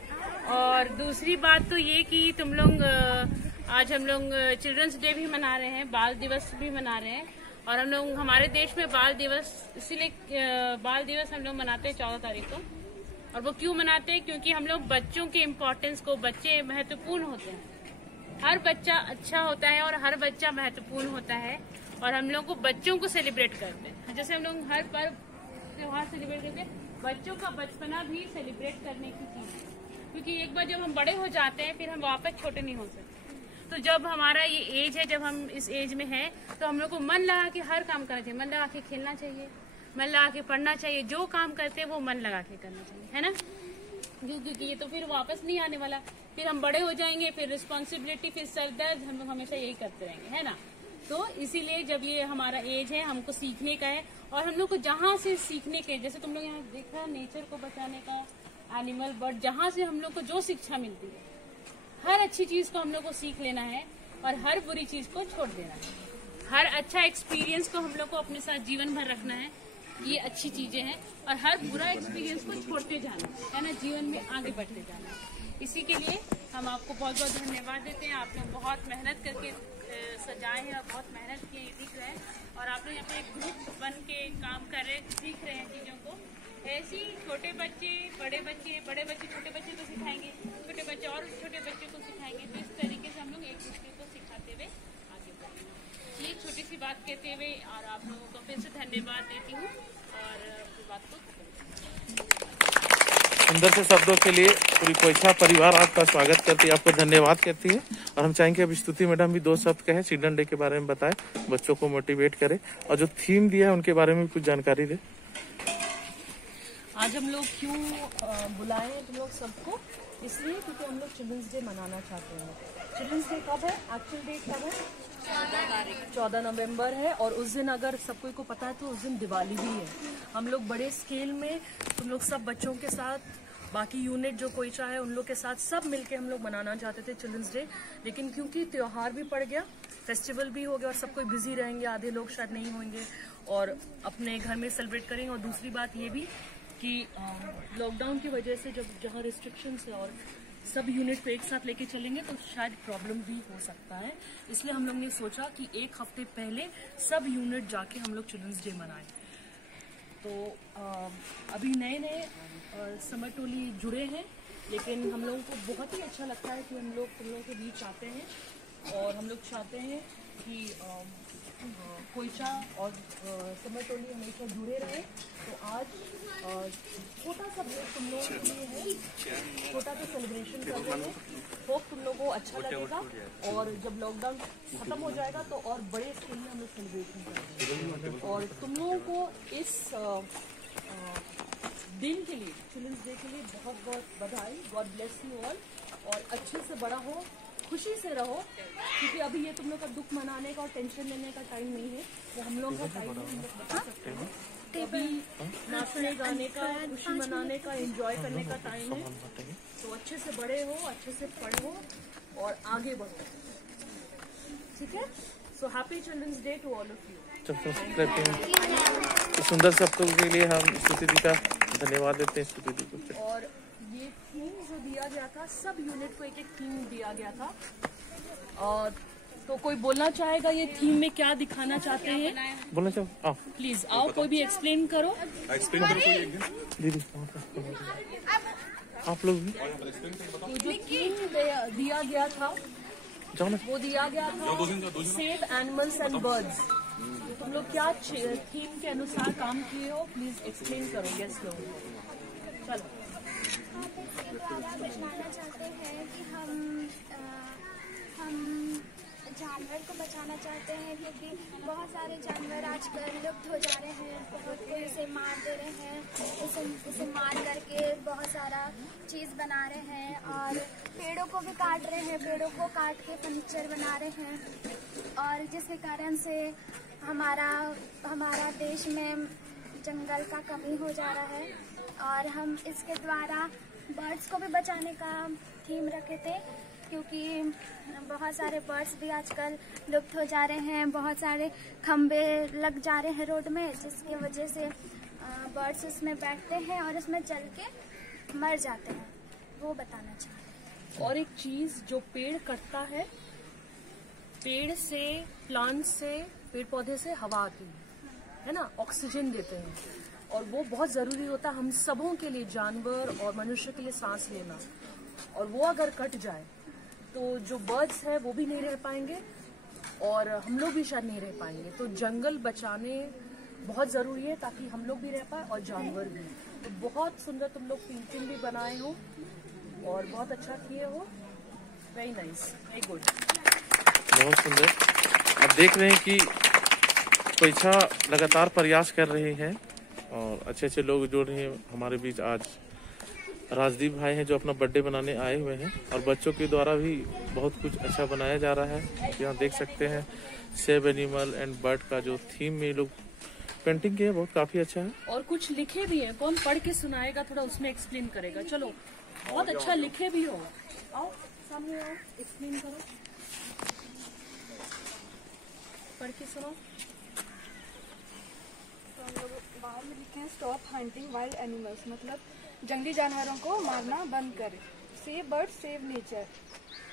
और दूसरी बात तो ये कि तुम लोग आज हम लोग चिल्ड्रंस डे भी मना रहे हैं, बाल दिवस भी मना रहे हैं। और हम लोग हमारे देश में बाल दिवस इसीलिए बाल दिवस हम लोग मनाते हैं 14 तारीख को। और वो क्यों मनाते हैं? क्योंकि हम लोग बच्चों के इम्पोर्टेंस को, बच्चे महत्वपूर्ण होते हैं, हर बच्चा अच्छा होता है और हर बच्चा महत्वपूर्ण होता है। और हम लोग को बच्चों को सेलिब्रेट करते हैं, जैसे हम लोग हर पर्व त्योहार सेलिब्रेट करते हैं, बच्चों का बचपना भी सेलिब्रेट करने की चीज है। क्योंकि एक बार जब हम बड़े हो जाते हैं फिर हम वापस छोटे नहीं हो सकते। तो जब हमारा ये एज है, जब हम इस एज में हैं, तो हम लोग को मन लगा के हर काम करना चाहिए, मन लगा के खेलना चाहिए, मन लगा के पढ़ना चाहिए, जो काम करते हैं वो मन लगा के करना चाहिए, है ना? क्योंकि ये तो फिर वापस नहीं आने वाला। फिर हम बड़े हो जाएंगे, फिर रिस्पॉन्सिबिलिटी, फिर सर दर्द, हम लोग हमेशा यही करते रहेंगे, है ना? तो इसीलिए जब ये हमारा एज है, हमको सीखने का है। और हम लोग को जहाँ से सीखने के, जैसे तुम लोग यहाँ देख रहे हो, नेचर को बचाने का, एनिमल बर्ड, जहाँ से हम लोग को जो शिक्षा मिलती है, हर अच्छी चीज को हम लोग को सीख लेना है और हर बुरी चीज को छोड़ देना है। हर अच्छा एक्सपीरियंस को हम लोग को अपने साथ जीवन भर रखना है, ये अच्छी चीजें हैं। और हर बुरा एक्सपीरियंस को छोड़ते जाना है ना, जीवन में आगे बढ़ते जाना है। इसी के लिए हम आपको बहुत बहुत धन्यवाद देते हैं। आप लोग बहुत मेहनत करके सजाए हैं और बहुत मेहनत किए, ये दिख रहा है। और आप लोग यहाँ पे एक ग्रुप बन के काम कर रहे हैं, सीख रहे हैं चीजों को। ऐसे ही छोटे बच्चे छोटे बच्चे को सिखाएंगे, छोटे बच्चे और छोटे बच्चे को सिखाएंगे। तो इस तरीके से हम लोग एक दूसरे को सिखाते हुए आगे बढ़ेंगे। ये छोटी सी बात कहते हुए और आप लोगों को फिर से धन्यवाद देती हूँ और अपनी बात को सुंदर से शब्दों के लिए पूरी कोइछा परिवार आपका स्वागत करती है, आपको धन्यवाद कहती है। और हम चाहेंगे अब स्तुति मैडम भी 2 शब्द कहे, चिल्ड्रन डे के बारे में बताए, बच्चों को मोटिवेट करे और जो थीम दिया है उनके बारे में कुछ जानकारी दे। आज हम लोग क्यों बुलाए हैं तुम लोग सबको? इसलिए क्योंकि हम लोग चिल्ड्रंस डे मनाना चाहते हैं। चिल्ड्रंस डे कब है? एक्चुअल डेट कब है? 14 नवंबर है। और उस दिन अगर सबको को पता है तो उस दिन दिवाली भी है। हम लोग बड़े स्केल में तुम लोग सब बच्चों के साथ, बाकी यूनिट जो कोई चाहे उन लोग के साथ सब मिलके हम लोग मनाना चाहते थे चिल्ड्रंस डे। लेकिन क्योंकि त्योहार भी पड़ गया, फेस्टिवल भी हो गया और सब कोई बिजी रहेंगे, आधे लोग शायद नहीं होंगे और अपने घर में सेलिब्रेट करेंगे। और दूसरी बात ये भी कि लॉकडाउन की वजह से जब जहाँ रिस्ट्रिक्शंस है और सब यूनिट पे एक साथ लेके चलेंगे तो शायद प्रॉब्लम भी हो सकता है। इसलिए हम लोग ने सोचा कि एक हफ्ते पहले सब यूनिट जाके हम लोग चिल्ड्रंस डे मनाएं। तो अभी नए समर टोली जुड़े हैं, लेकिन हम लोगों को बहुत ही अच्छा लगता है कि हम लोग तुम लोगों के बीच आते हैं और हम लोग चाहते हैं कि कोइचा और समर टोली हमेशा जुड़े रहे। तो आज छोटा सा ब्रेक तुम लोगों के लिए है, छोटा सा सेलिब्रेशन कर रहे हैं। होप तुम लोगों को अच्छा लगेगा और जब लॉकडाउन खत्म हो जाएगा तो और बड़े स्केल में हम लोग सेलिब्रेशन करेंगे। और तुम लोगों को इस दिन के लिए, चिल्ड्रंस डे के लिए बहुत बहुत बधाई। गॉड ब्लेस यू ऑल और अच्छे से बड़ा हो, खुशी से रहो, क्योंकि अभी ये तुम लोग का दुख मनाने का और टेंशन लेने का टाइम नहीं है, वो हम लोग का टाइम है, हम लोग बता सकते हैं। अभी नाचने गाने का, खुशी मनाने का, एंजॉय करने का टाइम है। तो अच्छे अच्छे से बड़े हो, अच्छे से पढ़ो और आगे बढ़ो, ठीक है। So happy children's day to all of you. इस सुंदर शब्दों के लिए हम स्तुति दी का धन्यवाद देते हैं स्तुति दी को। और ये थीम जो दिया गया था, सब यूनिट को एक एक थीम दिया गया था। और तो कोई बोलना चाहेगा ये थीम में क्या दिखाना चाहते हैं? बोलना चाहो? आओ प्लीज आओ, कोई भी एक्सप्लेन करो। दीदी आप लोग भी तो जो थीम दिया गया था जाओ ना। वो दिया गया था सेव एनिमल्स एंड बर्ड्स। तुम लोग क्या थीम के अनुसार काम किए हो, प्लीज एक्सप्लेन करो गेस्ट लोग। चलो। बताना चाहते हैं कि हम जानवर को बचाना चाहते हैं, क्योंकि बहुत सारे जानवर आजकल लुप्त हो जा रहे हैं। बहुत कोई इसे मार दे रहे हैं, इसे मार करके बहुत सारा चीज़ बना रहे हैं और पेड़ों को भी काट रहे हैं, पेड़ों को काट के फर्नीचर बना रहे हैं। और जिसके कारण से हमारा देश में जंगल का कमी हो जा रहा है। और हम इसके द्वारा बर्ड्स को भी बचाने का थीम रखे थे, क्योंकि बहुत सारे बर्ड्स भी आजकल लुप्त हो जा रहे हैं। बहुत सारे खंबे लग जा रहे हैं रोड में, जिसकी वजह से बर्ड्स उसमें बैठते हैं और उसमें जल के मर जाते हैं। वो बताना चाहते हैं। और एक चीज, जो पेड़ कटता है, पेड़ से, प्लांट से, पेड़ पौधे से हवा आती है ना, ऑक्सीजन देते हैं। और वो बहुत जरूरी होता है हम सबों के लिए, जानवर और मनुष्य के लिए सांस लेना। और वो अगर कट जाए तो जो बर्ड्स है वो भी नहीं रह पाएंगे और हम लोग भी शायद नहीं रह पाएंगे। तो जंगल बचाने बहुत जरूरी है ताकि हम लोग भी रह पाए और जानवर भी। तो बहुत सुंदर तुम लोग पेंटिंग भी बनाए हो और बहुत अच्छा किए हो। वेरी नाइस, वेरी गुड, बहुत सुंदर। अब देख रहे हैं कि परीक्षा लगातार प्रयास कर रहे हैं और अच्छे अच्छे लोग जुड़ रहे हैं हमारे बीच। आज राजदीप भाई हैं जो अपना बर्थडे बनाने आए हुए हैं और बच्चों के द्वारा भी बहुत कुछ अच्छा बनाया जा रहा है। यहाँ देख सकते हैं सेव एनिमल एंड बर्ड का जो थीम में लोग पेंटिंग किए, बहुत काफी अच्छा है। और कुछ लिखे भी हैं। कौन पढ़ के सुनाएगा, थोड़ा उसमें एक्सप्लेन करेगा? चलो, बहुत अच्छा लिखे भी हो। आओ सामने आओ, एक्सप्लेन करो, पढ़ के सुनाओ। तो हम लोग बाहर में लिखे हैं स्टॉप हंटिंग वाइल्ड एनिमल्स, मतलब जंगली जानवरों को मारना बंद करें। सेव बर्ड सेव नेचर,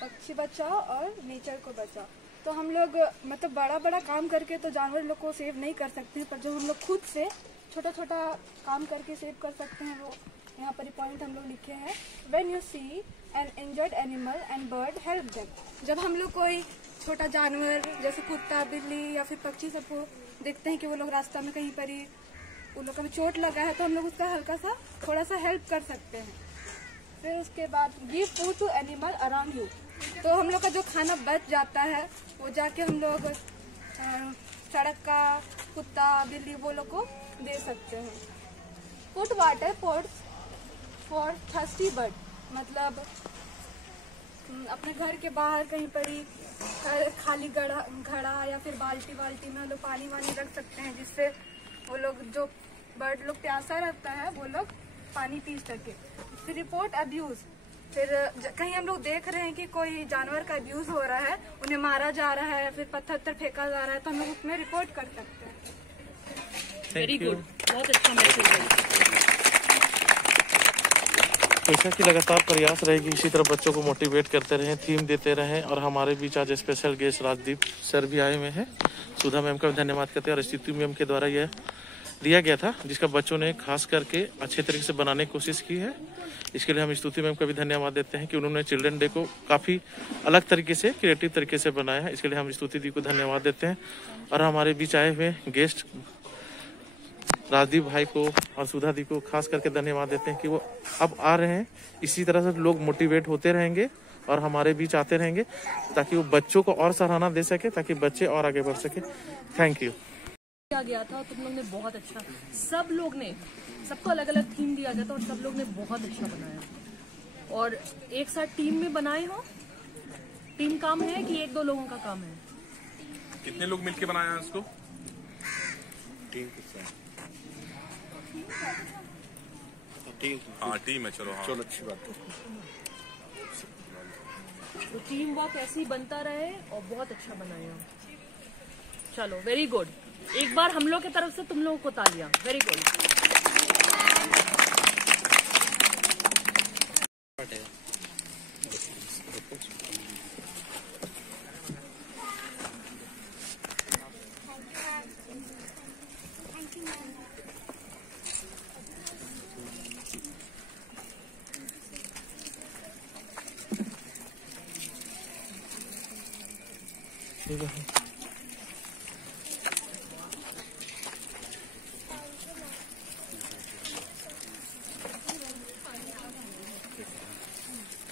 पक्षी बचाओ और नेचर को बचाओ। तो हम लोग मतलब बड़ा बड़ा काम करके तो जानवर लोग को सेव नहीं कर सकते हैं, पर जो हम लोग खुद से छोटा छोटा काम करके सेव कर सकते हैं, वो यहाँ पर पॉइंट हम लोग लिखे हैं। When you see an injured animal and bird help them. जब हम लोग कोई छोटा जानवर जैसे कुत्ता, बिल्ली या फिर पक्षी सबको देखते हैं कि वो लोग रास्ता में कहीं पर ही उन लोग का भी चोट लगा है, तो हम लोग उसका हल्का सा थोड़ा सा हेल्प कर सकते हैं। फिर उसके बाद give food to animal around you. तो हम लोग का जो खाना बच जाता है वो जाके हम लोग सड़क का कुत्ता, बिल्ली वो लोग को दे सकते हैं। Put water pots for thirsty bird, मतलब अपने घर के बाहर कहीं पर ही खाली घड़ा या फिर बाल्टी में हम लोग पानी वानी रख सकते हैं, जिससे वो लोग जो बर्ड लोग प्यासा रहता है वो लोग पानी पी सके। फिर रिपोर्ट अब्यूज, फिर कहीं हम लोग देख रहे हैं कि कोई जानवर का अब्यूज हो रहा है, उन्हें मारा जा रहा है, फिर पत्थर फेंका जा रहा है, तो हम लोग उसमें रिपोर्ट कर सकते हैं। वेरी गुड, बहुत अच्छा मैसेज है। पैसा की लगातार प्रयास रहेगी, इसी तरह बच्चों को मोटिवेट करते रहें, थीम देते रहें। और हमारे बीच आज स्पेशल गेस्ट राजदीप सर भी आए हुए हैं। सुधा मैम का भी धन्यवाद करते हैं। और स्तुति मैम के द्वारा यह दिया गया था, जिसका बच्चों ने खास करके अच्छे तरीके से बनाने की कोशिश की है। इसके लिए हम स्तुति मैम का भी धन्यवाद देते हैं कि उन्होंने चिल्ड्रन डे को काफ़ी अलग तरीके से, क्रिएटिव तरीके से बनाया है। इसके लिए हम स्तुति दी को धन्यवाद देते हैं। और हमारे बीच आए हुए गेस्ट राजदीप भाई को और सुधा दी को खास करके धन्यवाद देते हैं कि वो अब आ रहे हैं। इसी तरह से लोग मोटिवेट होते रहेंगे और हमारे बीच आते रहेंगे, ताकि वो बच्चों को और सराहना दे सके, ताकि बच्चे और आगे बढ़ सके। Thank you. दिया गया था, तुम लोग ने बहुत अच्छा, सब लोग ने, सबको अलग अलग थीम दिया गया था और सब लोग ने बहुत अच्छा बनाया। और एक साथ टीम में बनाए हो, टीम काम है कि एक दो लोगों का काम है? कितने लोग मिलके बनाया है इसको? टीम के साथ। हाँ टीम है, चलो। हाँ चलो, अच्छी बात है। तो टीम वर्क ऐसे ही बनता रहे और बहुत अच्छा बनाए हम। चलो वेरी गुड, एक बार हम लोग की तरफ से तुम लोगों को तालियां। Very good.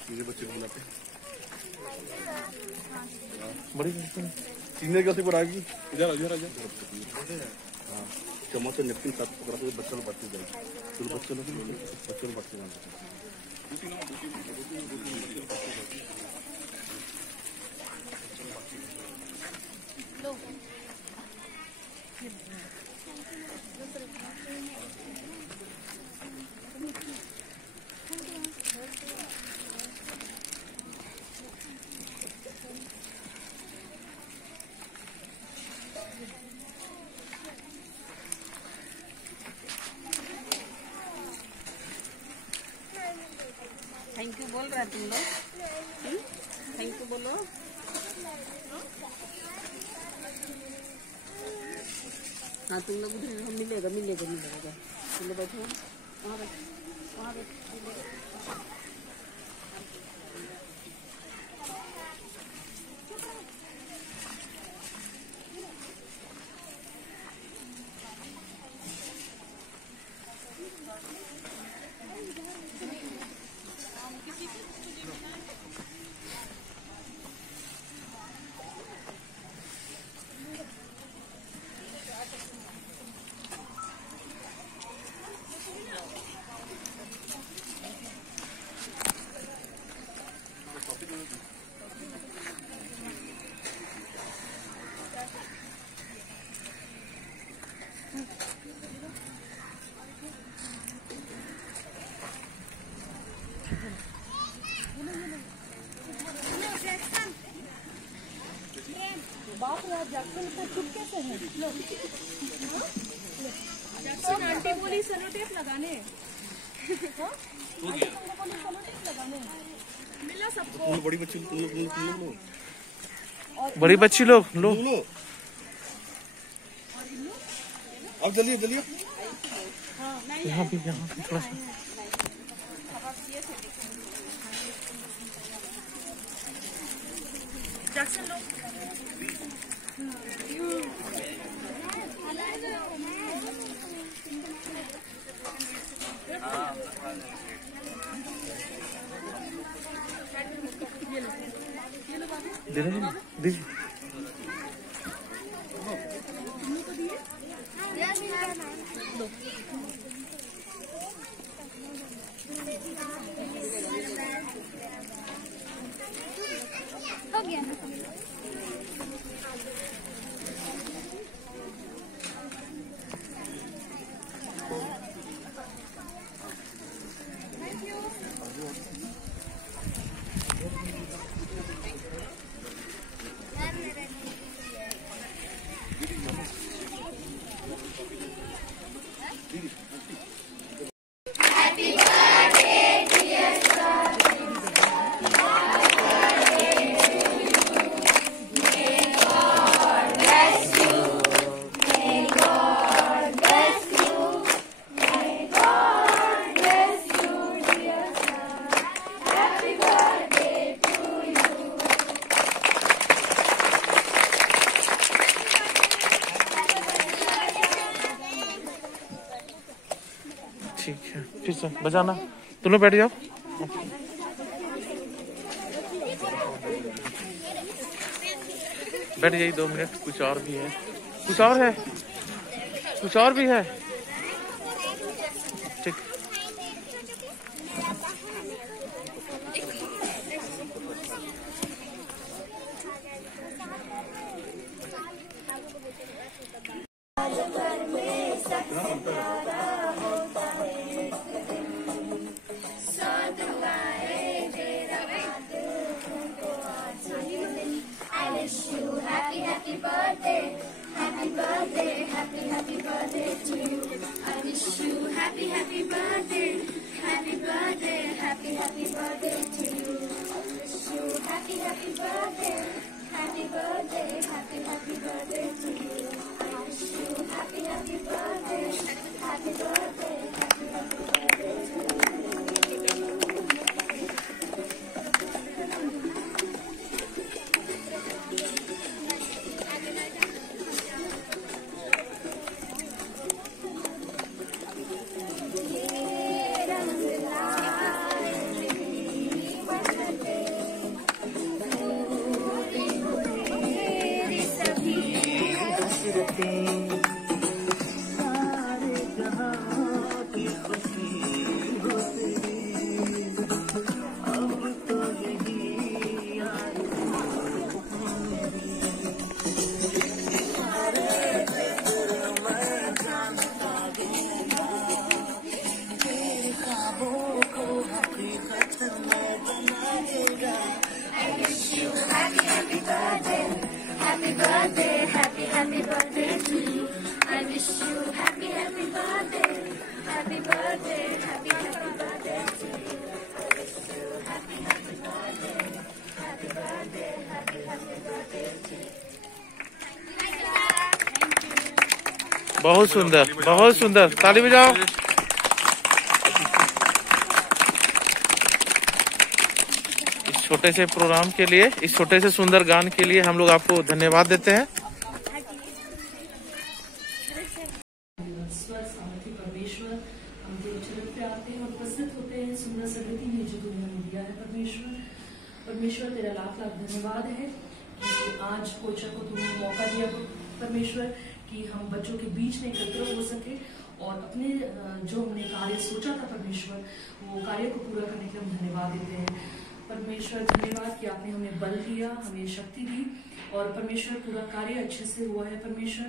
मेरे बच्चे को बुलाते बड़ी सीनियर क्लास पर आएगी। इधर इधर आ जा। हाँ, चम्मच से नेपकिन साथ पकड़ा तो बच्चों को पढ़ते जाएगी। तो बच्चों को पढ़ते जाएंगे। थैंक यू बोल रहा है तुम लोग, थैंक यू बोलो। हाँ तुम लोग उधर मिलेगा मिलेगा मिलेगा। तुम लोग बैठो वहाँ बैठो वहाँ बैठो। बाप रे, जैक्सन को चुप कैसे है? जैक्सन आंटी बोली सेलो टेप लगाने। हाँ? सेलो टेप लगाने मिला सबको। बड़ी बच्ची तुम लोग बड़ी बच्ची लोग लो। अब चलिए चलिए। यहाँ भी थोड़ा सा जैक्सन लो। दे रहे हैं दीजिए। हो गया ना। ठीक है, फिर से बजाना। तुम लोग बैठ जाओ। बैठ जाइए 2 मिनट। कुछ और भी है, कुछ और है, कुछ और भी है। ठीक। birthday to you. Wish you happy, happy birthday. Happy birthday, happy, happy birthday to you. I wish you happy, happy birthday. Happy birthday, happy, happy birthday to you. Happy birthday, happy, happy birthday to you. I wish you happy, happy birthday. Happy birthday, happy, happy birthday to you. I wish you happy, happy birthday. Happy birthday, happy, happy birthday to you. बहुत सुंदर, बहुत सुंदर, ताली बजाओ। इस छोटे से programme के लिए, इस छोटे से सुंदर गान के लिए हम लोग आपको धन्यवाद देते हैं। परमेश्वर हम तेरे चरण पे आते हैं और उपस्थित होते हैं सुंदर संगति में जो तूने हमें दिया है। परमेश्वर तेरा लाख लाख धन्यवाद है कि आज कोचा को तूने मौका दिया परमेश्वर कि हम बच्चों के बीच में एकत्र हो सके और अपने जो हमने कार्य सोचा था परमेश्वर वो कार्य को पूरा करने के लिए हम धन्यवाद देते हैं। परमेश्वर धन्यवाद कि आपने हमें बल दिया, हमें शक्ति दी और परमेश्वर पूरा कार्य अच्छे से हुआ है। परमेश्वर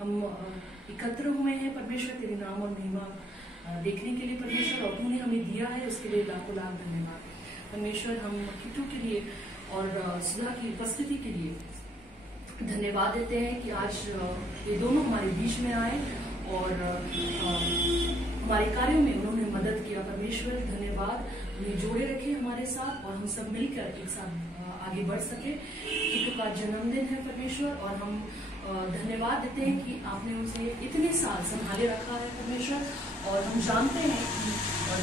हम एकत्र हुए हैं परमेश्वर तेरे नाम और महिमा देखने के लिए परमेश्वर और तूने हमें दिया है उसके लिए लाखों लाख धन्यवाद। परमेश्वर हम किट्टू के लिए और सुधा की उपस्थिति के लिए धन्यवाद देते हैं कि आज ये दोनों हमारे बीच में आए और हमारे कार्यों में उन्होंने मदद किया। परमेश्वर धन्यवाद, उन्हें जोड़े रखे हमारे साथ और हम सब मिलकर एक साथ आगे बढ़ सके। किट्टू का जन्मदिन है परमेश्वर और हम धन्यवाद देते हैं कि आपने उसे इतने साल संभाले रखा है परमेश्वर और हम जानते हैं कि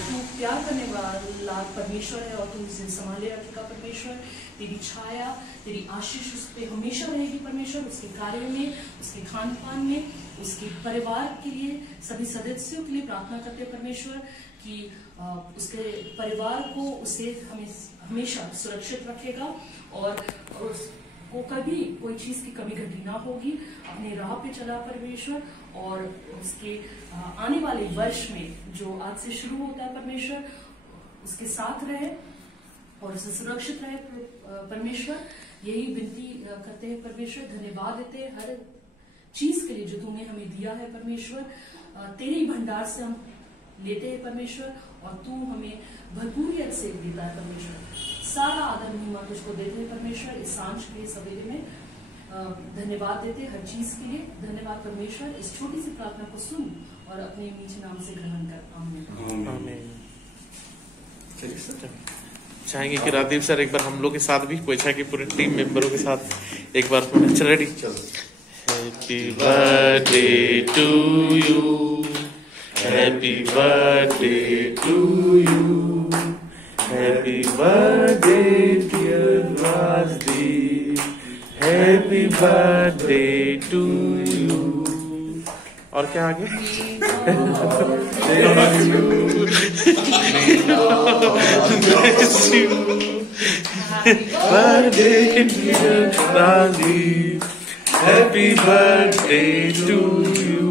तू प्यार करने वाला परमेश्वर है और तू उसे संभाले रखेगा परमेश्वर। तेरी छाया, तेरी आशीष उस पर हमेशा रहेगी परमेश्वर, उसके कार्यों में, उसके खान पान में, उसके परिवार के लिए, सभी सदस्यों के लिए प्रार्थना करते हैं परमेश्वर कि उसके परिवार को उसे हमेशा सुरक्षित रखेगा और वो कभी कोई चीज की कमी घटी ना होगी। अपने राह पे चला परमेश्वर और उसके आने वाले वर्ष में जो आज से शुरू होता है परमेश्वर उसके साथ रहे और उसे सुरक्षित रहे परमेश्वर। यही विनती करते हैं परमेश्वर, धन्यवाद देते हैं हर चीज के लिए जो तूने हमें दिया है परमेश्वर। तेरे ही भंडार से हम लेते हैं परमेश्वर और तू हमें भरपूरियत से देता है परमेश्वर। सारा आदर महिमा तुझको देते हैं परमेश्वर। इस सांझ के सवेरे में धन्यवाद देते हैं हर चीज के लिए। धन्यवाद परमेश्वर, इस छोटी सी प्रार्थना को सुन और अपने मीठे नाम से ग्रहण कर। आमीन। चाहेंगे कि राजदीप सर एक बार हम लोग के साथ भी कोचा की पूरी टीम मेंबरों के साथ एक बार चल ready. Happy birthday to you, happy birthday to you, happy birthday dear Rajdeep, happy birthday to you. और क्या आगे? Birthday dear Rajdeep, happy birthday to you.